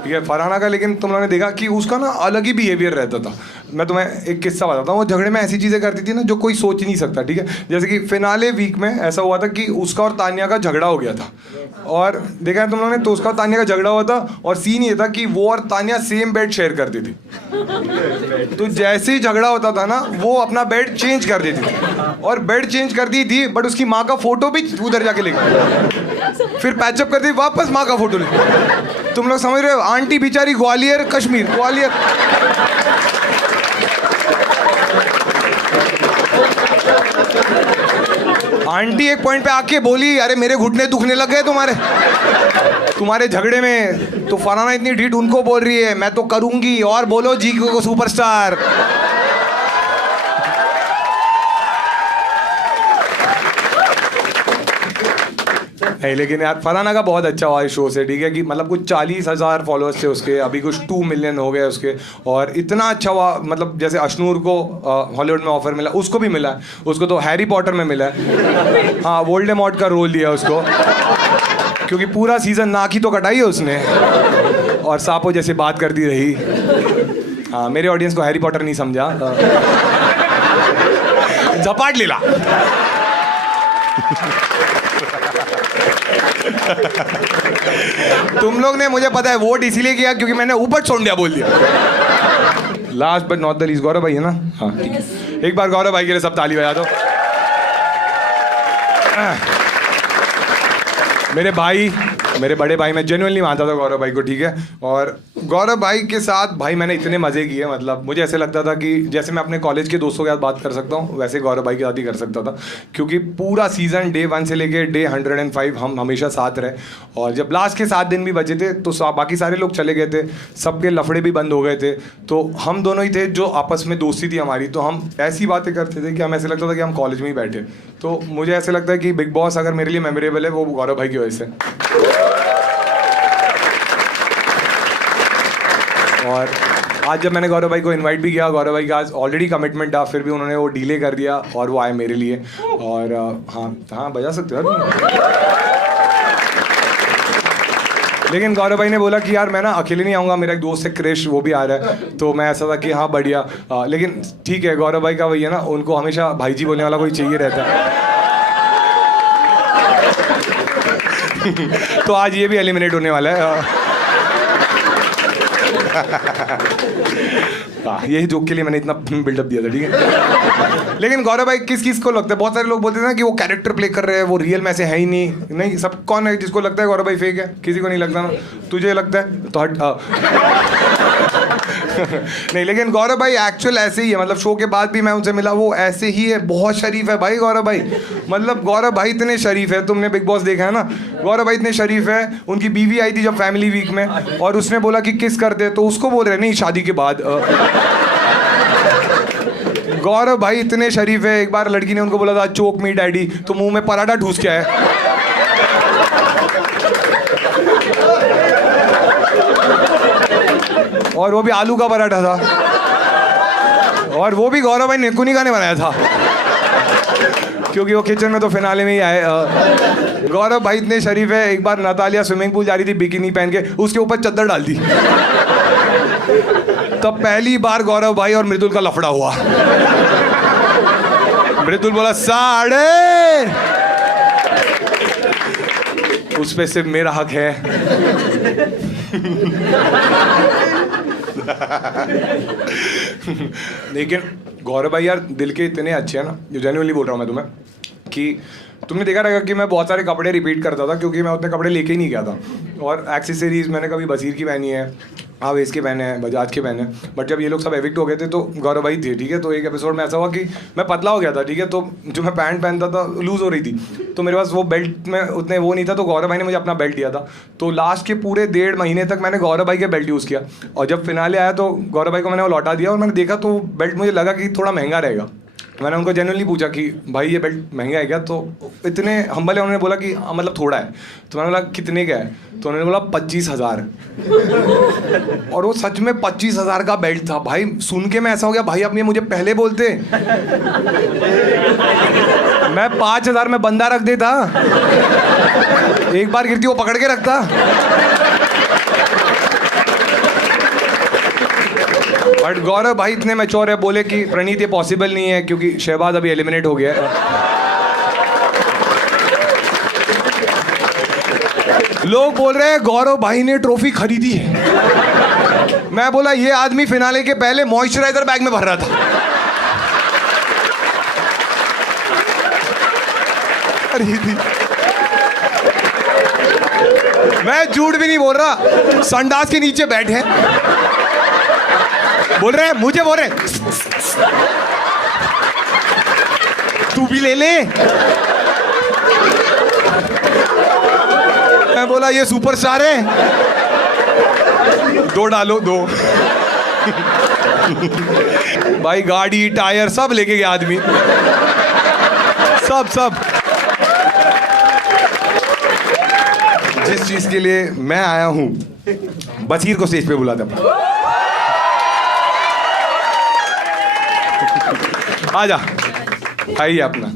ठीक है। फरहाना का लेकिन तुम लोगों ने देखा कि उसका ना अलग ही बिहेवियर रहता था। मैं तुम्हें एक किस्सा बताता हूँ। वो झगड़े में ऐसी चीज़ें करती थी ना जो कोई सोच ही नहीं सकता, ठीक है। जैसे कि फिनाले वीक में ऐसा हुआ था कि उसका और तानिया का झगड़ा हो गया था, और देखा है तुम लोगों ने, तो उसका और तानिया का झगड़ा हुआ था, और सीन ये था कि वो और तानिया सेम बेड शेयर करती थी। तो जैसे ही झगड़ा होता था ना, वो अपना बेड चेंज कर देती थी, और बेड चेंज कर दी थी, बट उसकी माँ का फोटो भी उधर जाके ले गई, फिर पैचअप कर दी, वापस माँ का फोटो ले। तुम लोग समझ रहे हो, आंटी बेचारी ग्वालियर कश्मीर, ग्वालियर। आंटी एक पॉइंट पे आके बोली, अरे मेरे घुटने दुखने लग गए तुम्हारे झगड़े में। तो फरहाना इतनी ढीठ उनको बोल रही है, मैं तो करूंगी, और बोलो जी को सुपरस्टार। नहीं, लेकिन यार फरहाना का बहुत अच्छा हुआ इस शो से, ठीक है। कि मतलब कुछ 40,000 फॉलोअर्स थे उसके, अभी कुछ 2 मिलियन हो गए उसके, और इतना अच्छा हुआ। मतलब जैसे अशनूर को हॉलीवुड में ऑफर मिला, उसको भी मिला है, उसको तो हैरी पॉटर में मिला है। हाँ, वोल्डेमॉर्ट का रोल दिया उसको, क्योंकि पूरा सीजन नाक ही तो कटाई है उसने और सांपों जैसे बात करती रही। हाँ, मेरे ऑडियंस को हैरी पॉटर नहीं समझा, झपाट लीला। तुम लोग ने, मुझे पता है, वोट इसीलिए किया क्योंकि मैंने ऊपर छोड़ बोल दिया। Last but not the least Gaurav भाई है ना? हाँ ठीक है, एक बार गौरव भाई के लिए सब ताली बजा दो। मेरे भाई, मेरे बड़े भाई, मैं जेन्युइनली मानता था गौरव भाई को, ठीक है। और गौरव भाई के साथ भाई मैंने इतने मज़े किए, मतलब मुझे ऐसे लगता था कि जैसे मैं अपने कॉलेज के दोस्तों के साथ बात कर सकता हूँ वैसे गौरव भाई के साथ ही कर सकता था, क्योंकि पूरा सीज़न डे 1 से लेके डे 105 हम हमेशा साथ रहे। और जब लास्ट के 7 दिन भी बचे थे तो बाकी सारे लोग चले गए थे, सबके लफड़े भी बंद हो गए थे, तो हम दोनों ही थे जो आपस में दोस्ती थी हमारी। तो हम ऐसी बातें करते थे कि हम ऐसे लगता था कि हम कॉलेज में ही बैठे। तो मुझे ऐसे लगता है कि बिग बॉस अगर मेरे लिए मेमोरेबल है वो गौरव भाई की वजह से। और आज जब मैंने गौरव भाई को इनवाइट भी किया, गौरव भाई का आज ऑलरेडी कमिटमेंट था, फिर भी उन्होंने वो डिले कर दिया और वो आए मेरे लिए। और हाँ बजा सकते हो तुम। लेकिन गौरव भाई ने बोला कि यार मैं ना अकेले नहीं आऊँगा, मेरा एक दोस्त है क्रिश, वो भी आ रहा है। तो मैं ऐसा था कि हाँ बढ़िया, लेकिन ठीक है, गौरव भाई का वही है ना, उनको हमेशा भाई जी बोलने वाला कोई चाहिए रहता है। तो आज ये भी एलिमिनेट होने वाला है। यही जोक के लिए मैंने इतना बिल्डअप दिया था, ठीक है। लेकिन गौरव भाई किस को लगता है, बहुत सारे लोग बोलते हैं ना कि वो कैरेक्टर प्ले कर रहे हैं, वो रियल में से है ही नहीं। सब कौन है जिसको लगता है गौरव भाई फेक है? किसी को नहीं लगता ना। तुझे लगता है तो हट। नहीं, लेकिन गौरव भाई एक्चुअल ऐसे ही है, मतलब शो के बाद भी मैं उनसे मिला, वो ऐसे ही है, बहुत शरीफ है भाई गौरव भाई। मतलब गौरव भाई इतने शरीफ है, तुमने बिग बॉस देखा है ना, गौरव भाई इतने शरीफ है। उनकी बीवी आई थी जब फैमिली वीक में और उसने बोला कि किस करते, तो उसको बोल रहे नहीं शादी के बाद। गौरव भाई इतने शरीफ है, एक बार लड़की ने उनको बोला था चोक मी डैडी, तो मुंह में पराठा ठूस के आए। और वो भी आलू का पराठा था, और वो भी गौरव भाई निकुनिका ने बनाया था, क्योंकि वो किचन में तो फिनाले में ही आए। गौरव भाई इतने शरीफ है, एक बार नतालिया स्विमिंग पूल जा रही थी बिकिनी पहन के, उसके ऊपर चद्दर डाल दी। तब पहली बार गौरव भाई और मृदुल का लफड़ा हुआ। मृदुल बोला साढ़े, उस पे सिर्फ मेरा हक है। लेकिन गौरव भाई यार दिल के इतने अच्छे हैं ना, जेन्युइनली बोल रहा हूँ मैं तुम्हें, कि तुमने देखा रहेगा कि मैं बहुत सारे कपड़े रिपीट करता था क्योंकि मैं उतने कपड़े लेके ही नहीं गया था। और एक्सेसरीज मैंने कभी बसीर की पहनी है, आवेश के पहने हैं, बजाज के पहने, बट जब ये लोग सब एविक्ट हो गए थे तो गौरव भाई थे, ठीक है। तो एक एपिसोड में ऐसा हुआ कि मैं पतला हो गया था, ठीक है, तो जो मैं पैंट पहनता था लूज़ हो रही थी, तो मेरे पास वो बेल्ट में उतने वो नहीं था, तो गौरव भाई ने मुझे अपना बेल्ट दिया था। तो लास्ट के पूरे 1.5 महीने तक मैंने गौरव भाई के बेल्ट यूज़ किया, और जब फिनाले आया तो गौरव भाई को मैंने वो लौटा दिया। और मैंने देखा तो बेल्ट मुझे लगा कि थोड़ा महंगा रहेगा। मैंने उनको जेन्युइनली पूछा कि भाई ये बेल्ट महंगा है क्या? तो इतने हम्बल है, उन्होंने बोला कि मतलब थोड़ा है। तो मैंने बोला कितने का है? तो उन्होंने बोला 25,000। और वो सच में 25,000 का बेल्ट था। भाई सुन के मैं ऐसा हो गया, भाई आप ये मुझे पहले बोलते, मैं 5,000 में बंदा रख देता, एक बार गिरती वो पकड़ के रखता। बट गौरव भाई इतने मैच्योर है, बोले कि प्रणीत ये पॉसिबल नहीं है क्योंकि शहबाज अभी एलिमिनेट हो गया है। लोग बोल रहे हैं गौरव भाई ने ट्रॉफी खरीदी है। मैं बोला ये आदमी फिनाले के पहले मॉइस्चराइजर बैग में भर रहा था। खरीदी, मैं झूठ भी नहीं बोल रहा, संडास के नीचे बैठे बोल रहे हैं, मुझे बोल रहे तू भी ले ले। मैं बोला ये सुपरस्टार है, 2 डालो 2। भाई गाड़ी टायर सब लेके गया आदमी, सब। जिस चीज के लिए मैं आया हूं, बसीर को स्टेज पे बुला था। आजा, आइए अपना,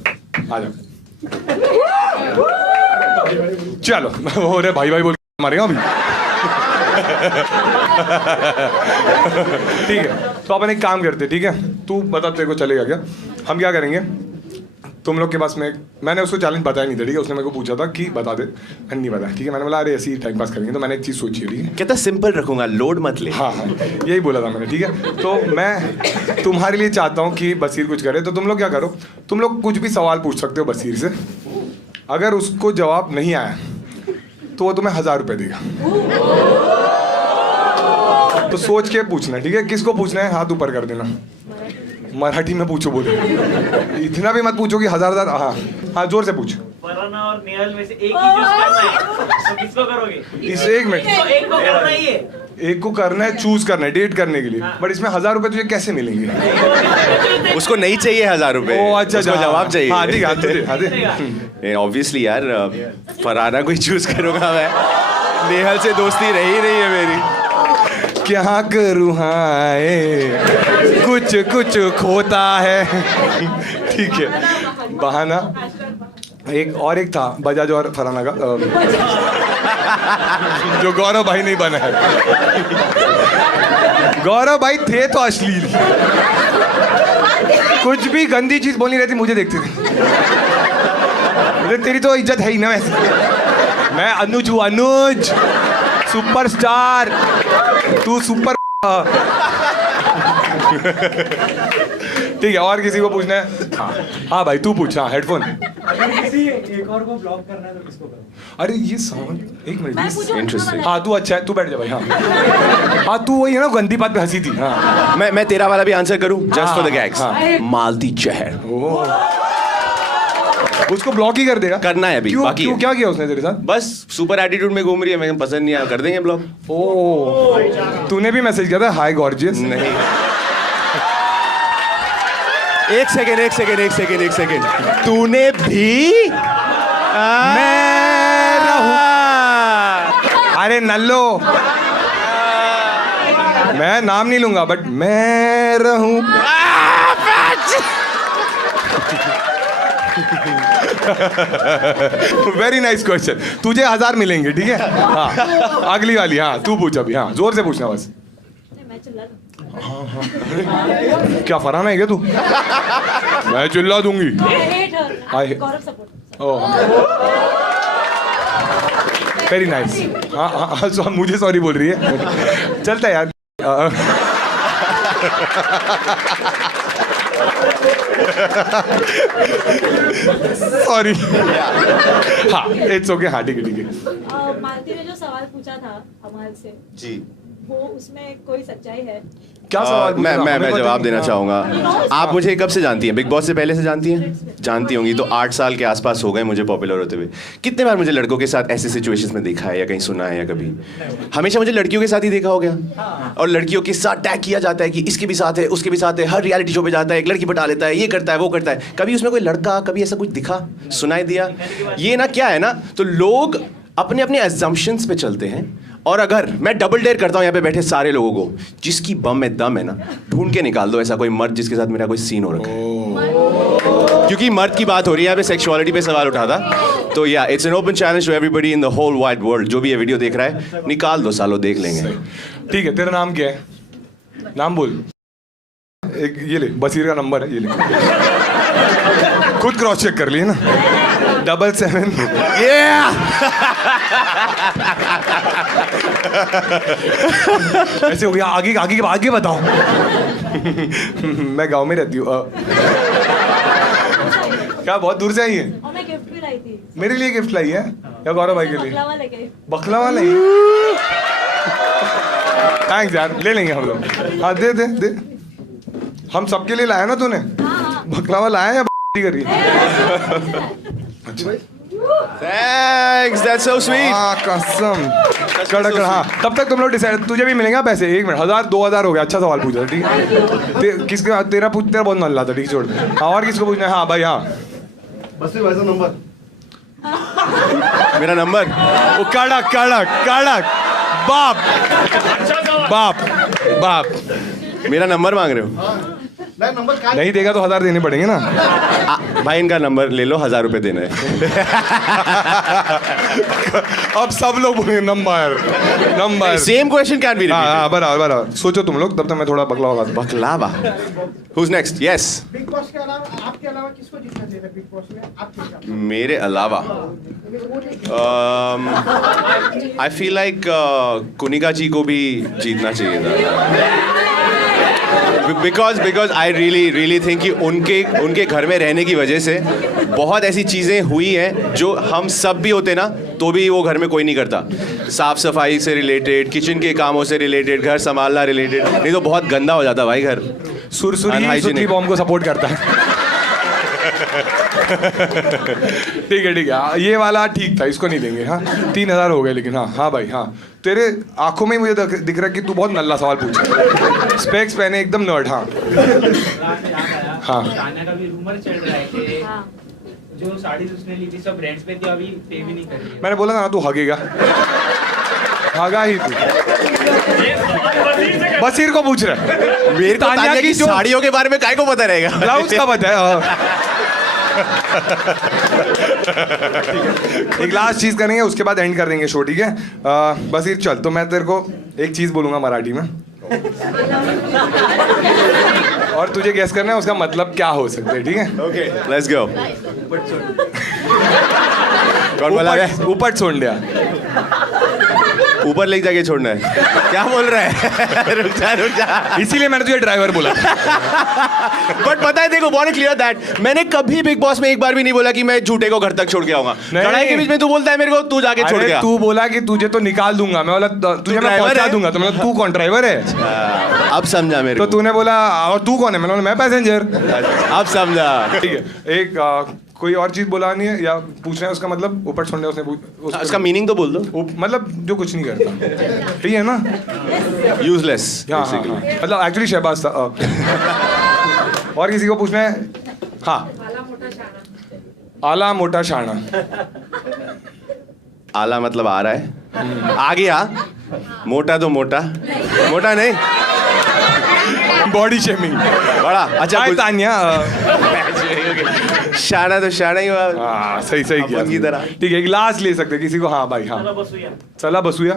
आजा। चलो हो रहे भाई भाई बोल के मारेगा अभी। ठीक है, तो अपन एक काम करते, ठीक है, तू बता तेरे को चलेगा क्या? हम क्या करेंगे, तुम लोग के पास में, मैंने उसको चैलेंज बताया नहीं था, ठीक है, उसने मेरे को पूछा था कि बता दे, मैंने नहीं बताया, ठीक है, मैंने बोला अरे ऐसे ही टाइम पास करेंगे, तो मैंने एक चीज़ सोची है, ठीक है, कहता सिंपल रखूंगा, लोड मत ले। हाँ हाँ यही बोला था मैंने, ठीक है। तो मैं तुम्हारे लिए चाहता हूँ कि बसीर कुछ करे, तो तुम लोग क्या करो, तुम लोग कुछ भी सवाल पूछ सकते हो बसीर से, अगर उसको जवाब नहीं आया तो वो तुम्हें 1000 रुपये देगा। तो सोच के पूछना, ठीक है, किसको पूछना है हाथ ऊपर कर देना, मराठी में पूछो, बोलो, इतना भी मत पूछो कि 1000 हाँ हाँ जोर से पूछ। फरहाना और नेहल में से एक ही चूज करना है, तो किसको करोगे? इस एक मिनट, एक को करना ही है। एक को करना है, चूज करना है डेट करने के लिए, बट इसमें 1000 रुपये तुझे कैसे मिलेंगे? उसको नहीं चाहिए 1000 रुपए। ओ अच्छा, उसको जवाब चाहिए। हाँ ठीक है, हाँ दे। ऑब्वियसली यार, फरहाना को ही चूज करूंगा मैं, नेहल से दोस्ती रही नहीं है मेरी। क्या करूँ हाय, कुछ कुछ खोता है। ठीक है, बहाना। एक और एक था बजाज और फरहाना का, जो गौरव भाई नहीं बना है। गौरव भाई थे तो अश्लील, कुछ भी गंदी चीज बोलनी रहती मुझे देखती थी। मुझे तेरी तो इज्जत है ही ना वैसे। मैं अनुज हूँ, अनुज सुपरस्टार, तू सुपर। ठीक है, और किसी को पूछना है? हाँ हाँ भाई तू पूछ। हाँ हेडफोन। एक और को ब्लॉक करना है तो किसको करो? अरे ये साउंड, एक मिनट, इंटरेस्टिंग। हाँ तू अच्छा है, तू बैठ जा भाई। हाँ हाँ तू वही है ना, गंदी बात पे हंसी थी। हाँ मैं तेरा वाला भी आंसर करूं जस्ट फॉर द गैग्स। हाँ। मालती जहर उसको ब्लॉक ही कर देगा। करना है अभी, क्यों, बाकी क्यों है। क्या किया उसने तेरे साथ? बस सुपर एटीट्यूड में घूम रही है, मैं पसंद नहीं आया, कर देंगे ब्लॉक। ओ तूने भी मैसेज किया था हाय गॉर्जियस? नहीं, एक सेकेंड, तूने भी मैं रहूं। अरे नल्लो, मैं नाम नहीं लूंगा बट मैं रहूं। Very nice question. तुझे 1000 मिलेंगे, ठीक है। हाँ अगली वाली, हाँ तू पूछ अभी। हाँ जोर से पूछना बस। क्या फरहाना है क्या तू? मैं चिल्ला दूंगी। Very nice. हाँ हाँ हाँ मुझे सॉरी बोल रही है, चलता है यार। सॉरी। हाँ इट्स ओके। हाँ ठीक है। मालती ने जो सवाल पूछा था अमल से जी, वो उसमें कोई सच्चाई है? क्या सवाल पूछा? मैं हमें पता जवाब नहीं। देना हाँ। चाहूंगा। आप मुझे कब से जानती हैं? बिग बॉस से पहले से जानती हैं? जानती होंगी, तो 8 साल के आसपास हो गए मुझे पॉपुलर होते हुए। कितने बार मुझे लड़कों के साथ ऐसे सिचुएशंस में देखा है या कहीं सुना है या कभी? हमेशा मुझे लड़कियों के साथ ही देखा हो गया, और लड़कियों के साथ टैग किया जाता है कि इसके भी साथ है, उसके भी साथ है। हर रियलिटी शो पे जाता है, एक लड़की पटा लेता है, ये करता है, वो करता है। कभी उसमें कोई लड़का, कभी ऐसा कुछ दिखा, सुनाई दिया? ये ना क्या है ना, तो लोग अपने अपने एजम्पशंस पे चलते हैं। और अगर मैं डबल डेयर करता हूँ यहाँ पे बैठे सारे लोगों को, जिसकी बम में दम है ना, ढूंढ के निकाल दो ऐसा कोई मर्द जिसके साथ मेरा कोई सीन हो रखा है। क्योंकि मर्द की बात हो रही है यहाँ पे, सेक्सुअलिटी पे सवाल उठा था, तो या it's an open challenge to everybody in the whole wide world. जो भी ये वीडियो देख रहा है, निकाल दो सालों, देख लेंगे। ठीक है, तेरा नाम क्या है? नाम बोल। एक ये ले, बसीर का नंबर है, ये ले। खुद क्रॉस चेक कर लिए ना। 77 ऐसे हो गया। आगे बताओ। मैं गांव में रहती हूँ। क्या बहुत दूर से आई है? और मैं गिफ्ट भी लाई थी। मेरे लिए गिफ्ट लाई है या गौरव भाई के लिए? बकलावा लेके। बकलावा लाई? थैंक्स यार, ले लेंगे हम लोग। हाँ दे। हम सबके लिए लाया ना तूने? बकलावा लाया या कर रही है? अच्छा थैंक्स, दैट्स सो स्वीट। हाँ कसम कड़क। हाँ तब तक तुम लोग डिसाइड, तुझे भी मिलेगा पैसे। 1 मिनट, 1000 2000 हो गया। अच्छा सवाल पूछा, ठीक है। किसका? तेरा बहुत नल्ला था, ठीक, छोड़ दे। हाँ और किसको पूछना है? हाँ भाई। हाँ बस भाई नंबर, मेरा नंबर। वो कड़क बाप। मेरा नंबर मांग रहे हो? नंबर नहीं देगा तो 1000 देने पड़ेंगे ना। भाई इनका नंबर ले लो, 1000 रुपए देना है। अब सब लोग बोलेंगे number number. Same question can be हाँ बराबर बराबर। सोचो तुम लोग, तब तक मैं थोड़ा बकला होगा। बकलावा। Who's next? Yes. Big boss के अलावा आपके अलावा किसको जीतना चाहिए था बिग बॉस में? आपके हिसाब से? मेरे अलावा आई फील लाइक कुनिका जी को भी जीतना चाहिए था। बिकॉज आई रियली थिंक कि उनके घर में रहने की वजह से बहुत ऐसी चीज़ें हुई हैं जो हम सब भी होते ना तो भी वो घर में कोई नहीं करता। साफ सफाई से रिलेटेड, किचन के कामों से रिलेटेड, घर संभालना रिलेटेड, नहीं तो बहुत गंदा हो जाता भाई घर। सुरसुरी सुतली बॉम्ब को सपोर्ट करता है। ठीक है ये वाला ठीक था, इसको नहीं देंगे। हाँ 3000 हो गए, लेकिन हाँ भाई हाँ, तेरे आंखों में मुझे दिख रहा है कि तू बहुत नल्ला सवाल पूछ। स्पेक्स पहने एकदम नर्ड। हाँ हाँ तान्या का भी रूमर चल रहा है कि जो साड़ी उसने ली थी सब रेंट्स पे थी, अभी पे भी नहीं कर रही है। मैंने बोला ना तू हगेगा, हगा ही तू। बसीर को पूछ रहा है। मेरे को तान्या की साड़ियों के बारे में काय को पता रहेगा? ब्लाउज का पता है। एक लास्ट चीज करेंगे, उसके बाद एंड कर देंगे शो, ठीक है? बसीर चल, तो मैं तेरे को एक चीज बोलूंगा मराठी में और तुझे गेस करना है उसका मतलब क्या हो सकता है, ठीक है? Okay let's go. कौन बोला है? ऊपर सोंड्या। ऊपर लेके जाके छोड़ना है? क्या बोल रहा है? रुक जा। इसीलिए मैंने तुझे ड्राइवर बोला। बट पता है देखो, बहुत क्लियर दैट मैंने कभी बिग बॉस में एक बार भी नहीं बोला कि मैं झूठे को घर तक छोड़ के आऊंगा। लड़ाई के बीच में तू बोलता है मेरे को तू जाके छोड़ गया। तू बोला कि तुझे तो निकाल दूंगा, मैं बोला तुझे मैं पहुंचा दूंगा, तो मतलब तू कौन ड्राइवर है? अब समझा मेरे तो तूने बोला और तू कौन है? मैंने बोला मैं पैसेंजर। अब समझा। ठीक है, एक कोई और चीज बोला नहीं है या पूछना है उसका मतलब? ऊपर छोड़ने उसने उसका मीनिंग तो बोल दो। मतलब जो कुछ नहीं करता, ठीक है ना? यूजलेस। मतलब एक्चुअली शहबाज था। और किसी को पूछना है? हाँ आला मोटा शाना। आला मतलब आ रहा है, आ गया। मोटा तो मोटा, मोटा नहीं, बॉडी शेमिंग बड़ा। अच्छा तान्या। शाना तो शाना ही हुआ। सही किया की तरह। ठीक है, एक लास्ट ले सकते किसी को? हाँ भाई हाँ, चला बसुया।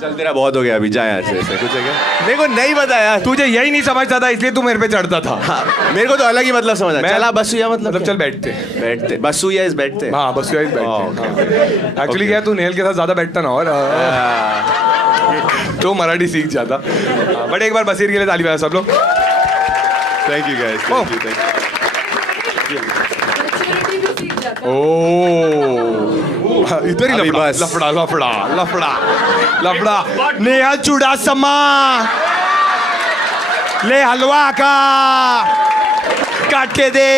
चल तेरा बहुत हो गया अभी, जा यहाँ से। कुछ है क्या? मेरे को नहीं पता यार। तुझे यही नहीं समझता था इसलिए तू मेरे पे चढ़ता था। हाँ, मेरे को तो अलग ही मतलब समझा। चला बसुया मतलब चल बैठते बसुया इज बैठते। हाँ बसुया इज बैठते। एक्चुअली क्या तू नेहल के साथ ज्यादा बैठता ना, और तो मराठी सीख जाता। बट एक बार बसीर के लिए ताली बजा सब लोग। Thank you guys. इधर ही लफड़ा। नेहा चुड़ासमा ले हलवा का काट के दे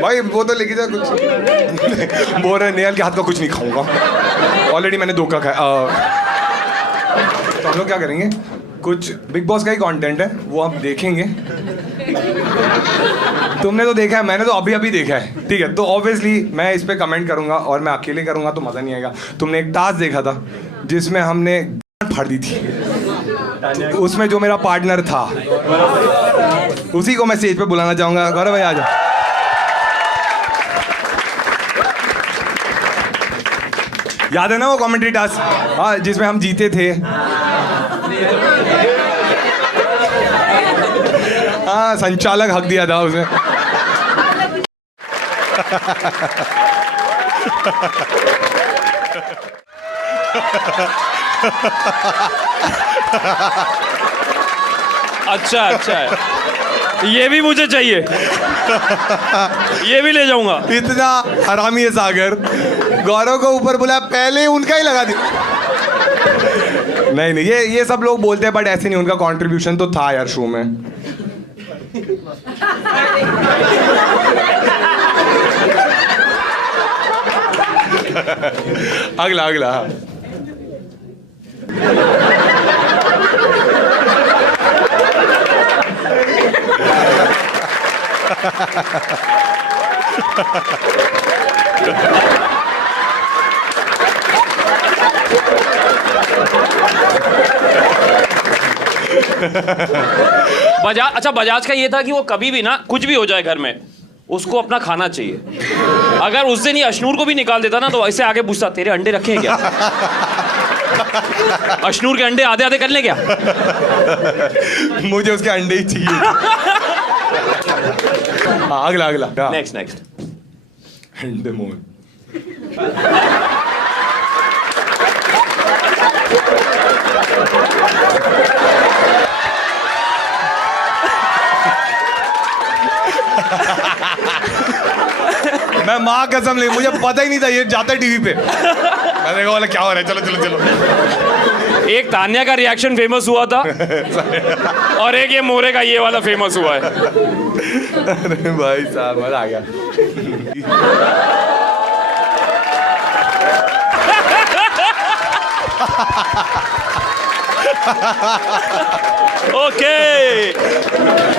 भाई, वो तो लेके जा कुछ। बोल रहे नेहल के हाथ का कुछ नहीं खाऊंगा, ऑलरेडी मैंने धोखा खाया। तो हम लोग क्या करेंगे, कुछ बिग बॉस का ही कंटेंट है वो हम देखेंगे। तुमने तो देखा है, मैंने तो अभी देखा है, ठीक है? तो ऑब्वियसली मैं इस पे कमेंट करूंगा और मैं अकेले करूंगा तो मज़ा नहीं आएगा। तुमने एक टास्क देखा था जिसमें हमने फाड़ दी थी, उसमें जो मेरा पार्टनर था उसी को मैं स्टेज पे बुलाना चाहूंगा। गौरव भाई आ जाओ। याद है ना वो कमेंट्री टास्क? हाँ, जिसमें हम जीते थे। हाँ, संचालक हक दिया था उसने। अच्छा है, ये भी मुझे चाहिए, ये भी ले जाऊंगा। इतना हरामी है सागर, गौरव को ऊपर बुलाया, पहले उनका ही लगा दिया। नहीं ये सब लोग बोलते हैं बट ऐसे नहीं, उनका कंट्रीब्यूशन तो था यार शो में। अगला बजाज का ये था कि वो कभी भी ना कुछ भी हो जाए घर में उसको अपना खाना चाहिए। अगर उस दिन ये अशनूर को भी निकाल देता ना तो ऐसे आगे पूछता तेरे अंडे रखे हैं क्या? अशनूर के अंडे आधे आधे कर ले क्या? मुझे उसके अंडे ही चाहिए। हाँ, अगला नेक्स्ट अंडे मोहन। मैं माँ कसम ले, मुझे पता ही नहीं था ये जाता है टीवी पे। मैं देखा बोला क्या हो रहा है, चलो चलो चलो। एक तान्या का रिएक्शन फेमस हुआ था और एक ये मोरे का ये वाला फेमस हुआ है। अरे भाई साहब मजा आ गया। ओके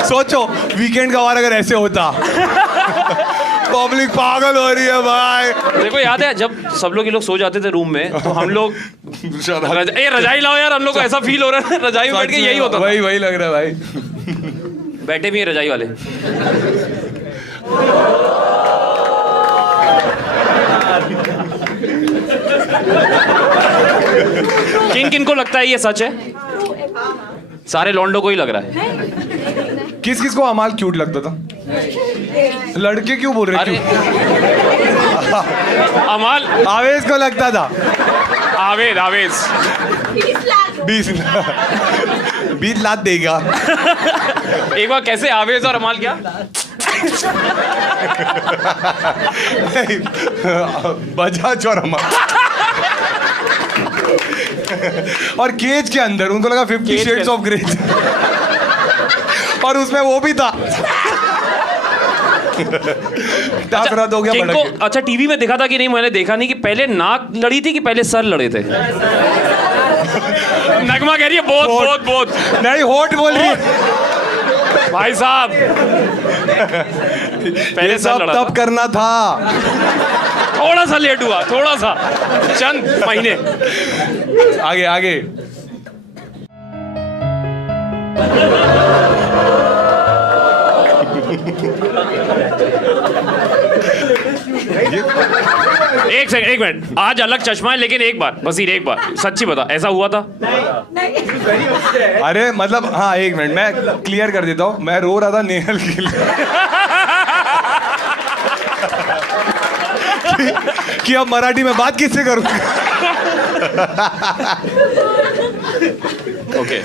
सोचो वीकेंड का वार अगर ऐसे होता। पब्लिक पागल हो रही है भाई। देखो याद है जब सब लोग ये लोग सो जाते थे रूम में तो हम लोग रजाई लाओ यार, हम लोग को ऐसा फील हो रहा है रजाई में बैठ के यही होता था। वही लग रहा है भाई। बैठे भी हैं रजाई वाले। किन को लगता है ये सच है? सारे लौंडों को ही लग रहा है। किस को अमाल क्यूट लगता था? लड़के क्यों बोल रहे? अमाल आवेश को लगता था। आवेश 20 लाख देगा। एक बार कैसे आवेश और अमाल क्या? बजाज और अमाल और केज के अंदर उनको लगा 50 शेड्स ऑफ ग्रे और उसमें वो भी था। हो गया। अच्छा टीवी में देखा था कि नहीं? मैंने देखा नहीं कि पहले नाक लड़ी थी कि पहले सर लड़े थे। नगमा कह रही है बहुत नहीं होठ बोल रही है। भाई साहब पहले सब लड़ा तब था। करना था। थोड़ा सा लेट हुआ, थोड़ा सा, चंद महीने। आगे एक मिनट। आज अलग चश्मा है लेकिन एक बार सच्ची बता, ऐसा हुआ था? अरे मतलब हाँ, एक मिनट मैं क्लियर कर देता हूँ। मैं रो रहा था नेहल के लिए कि अब मराठी में बात किससे करूँ। ओके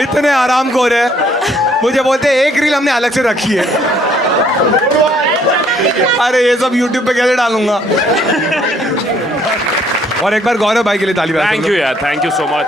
इतने आराम को रहे, मुझे बोलते एक रील हमने अलग से रखी है। अरे ये सब YouTube पे कैसे डालूंगा। और एक बार गौरव भाई के लिए ताली बजाओ। थैंक यू यार, थैंक यू सो मच।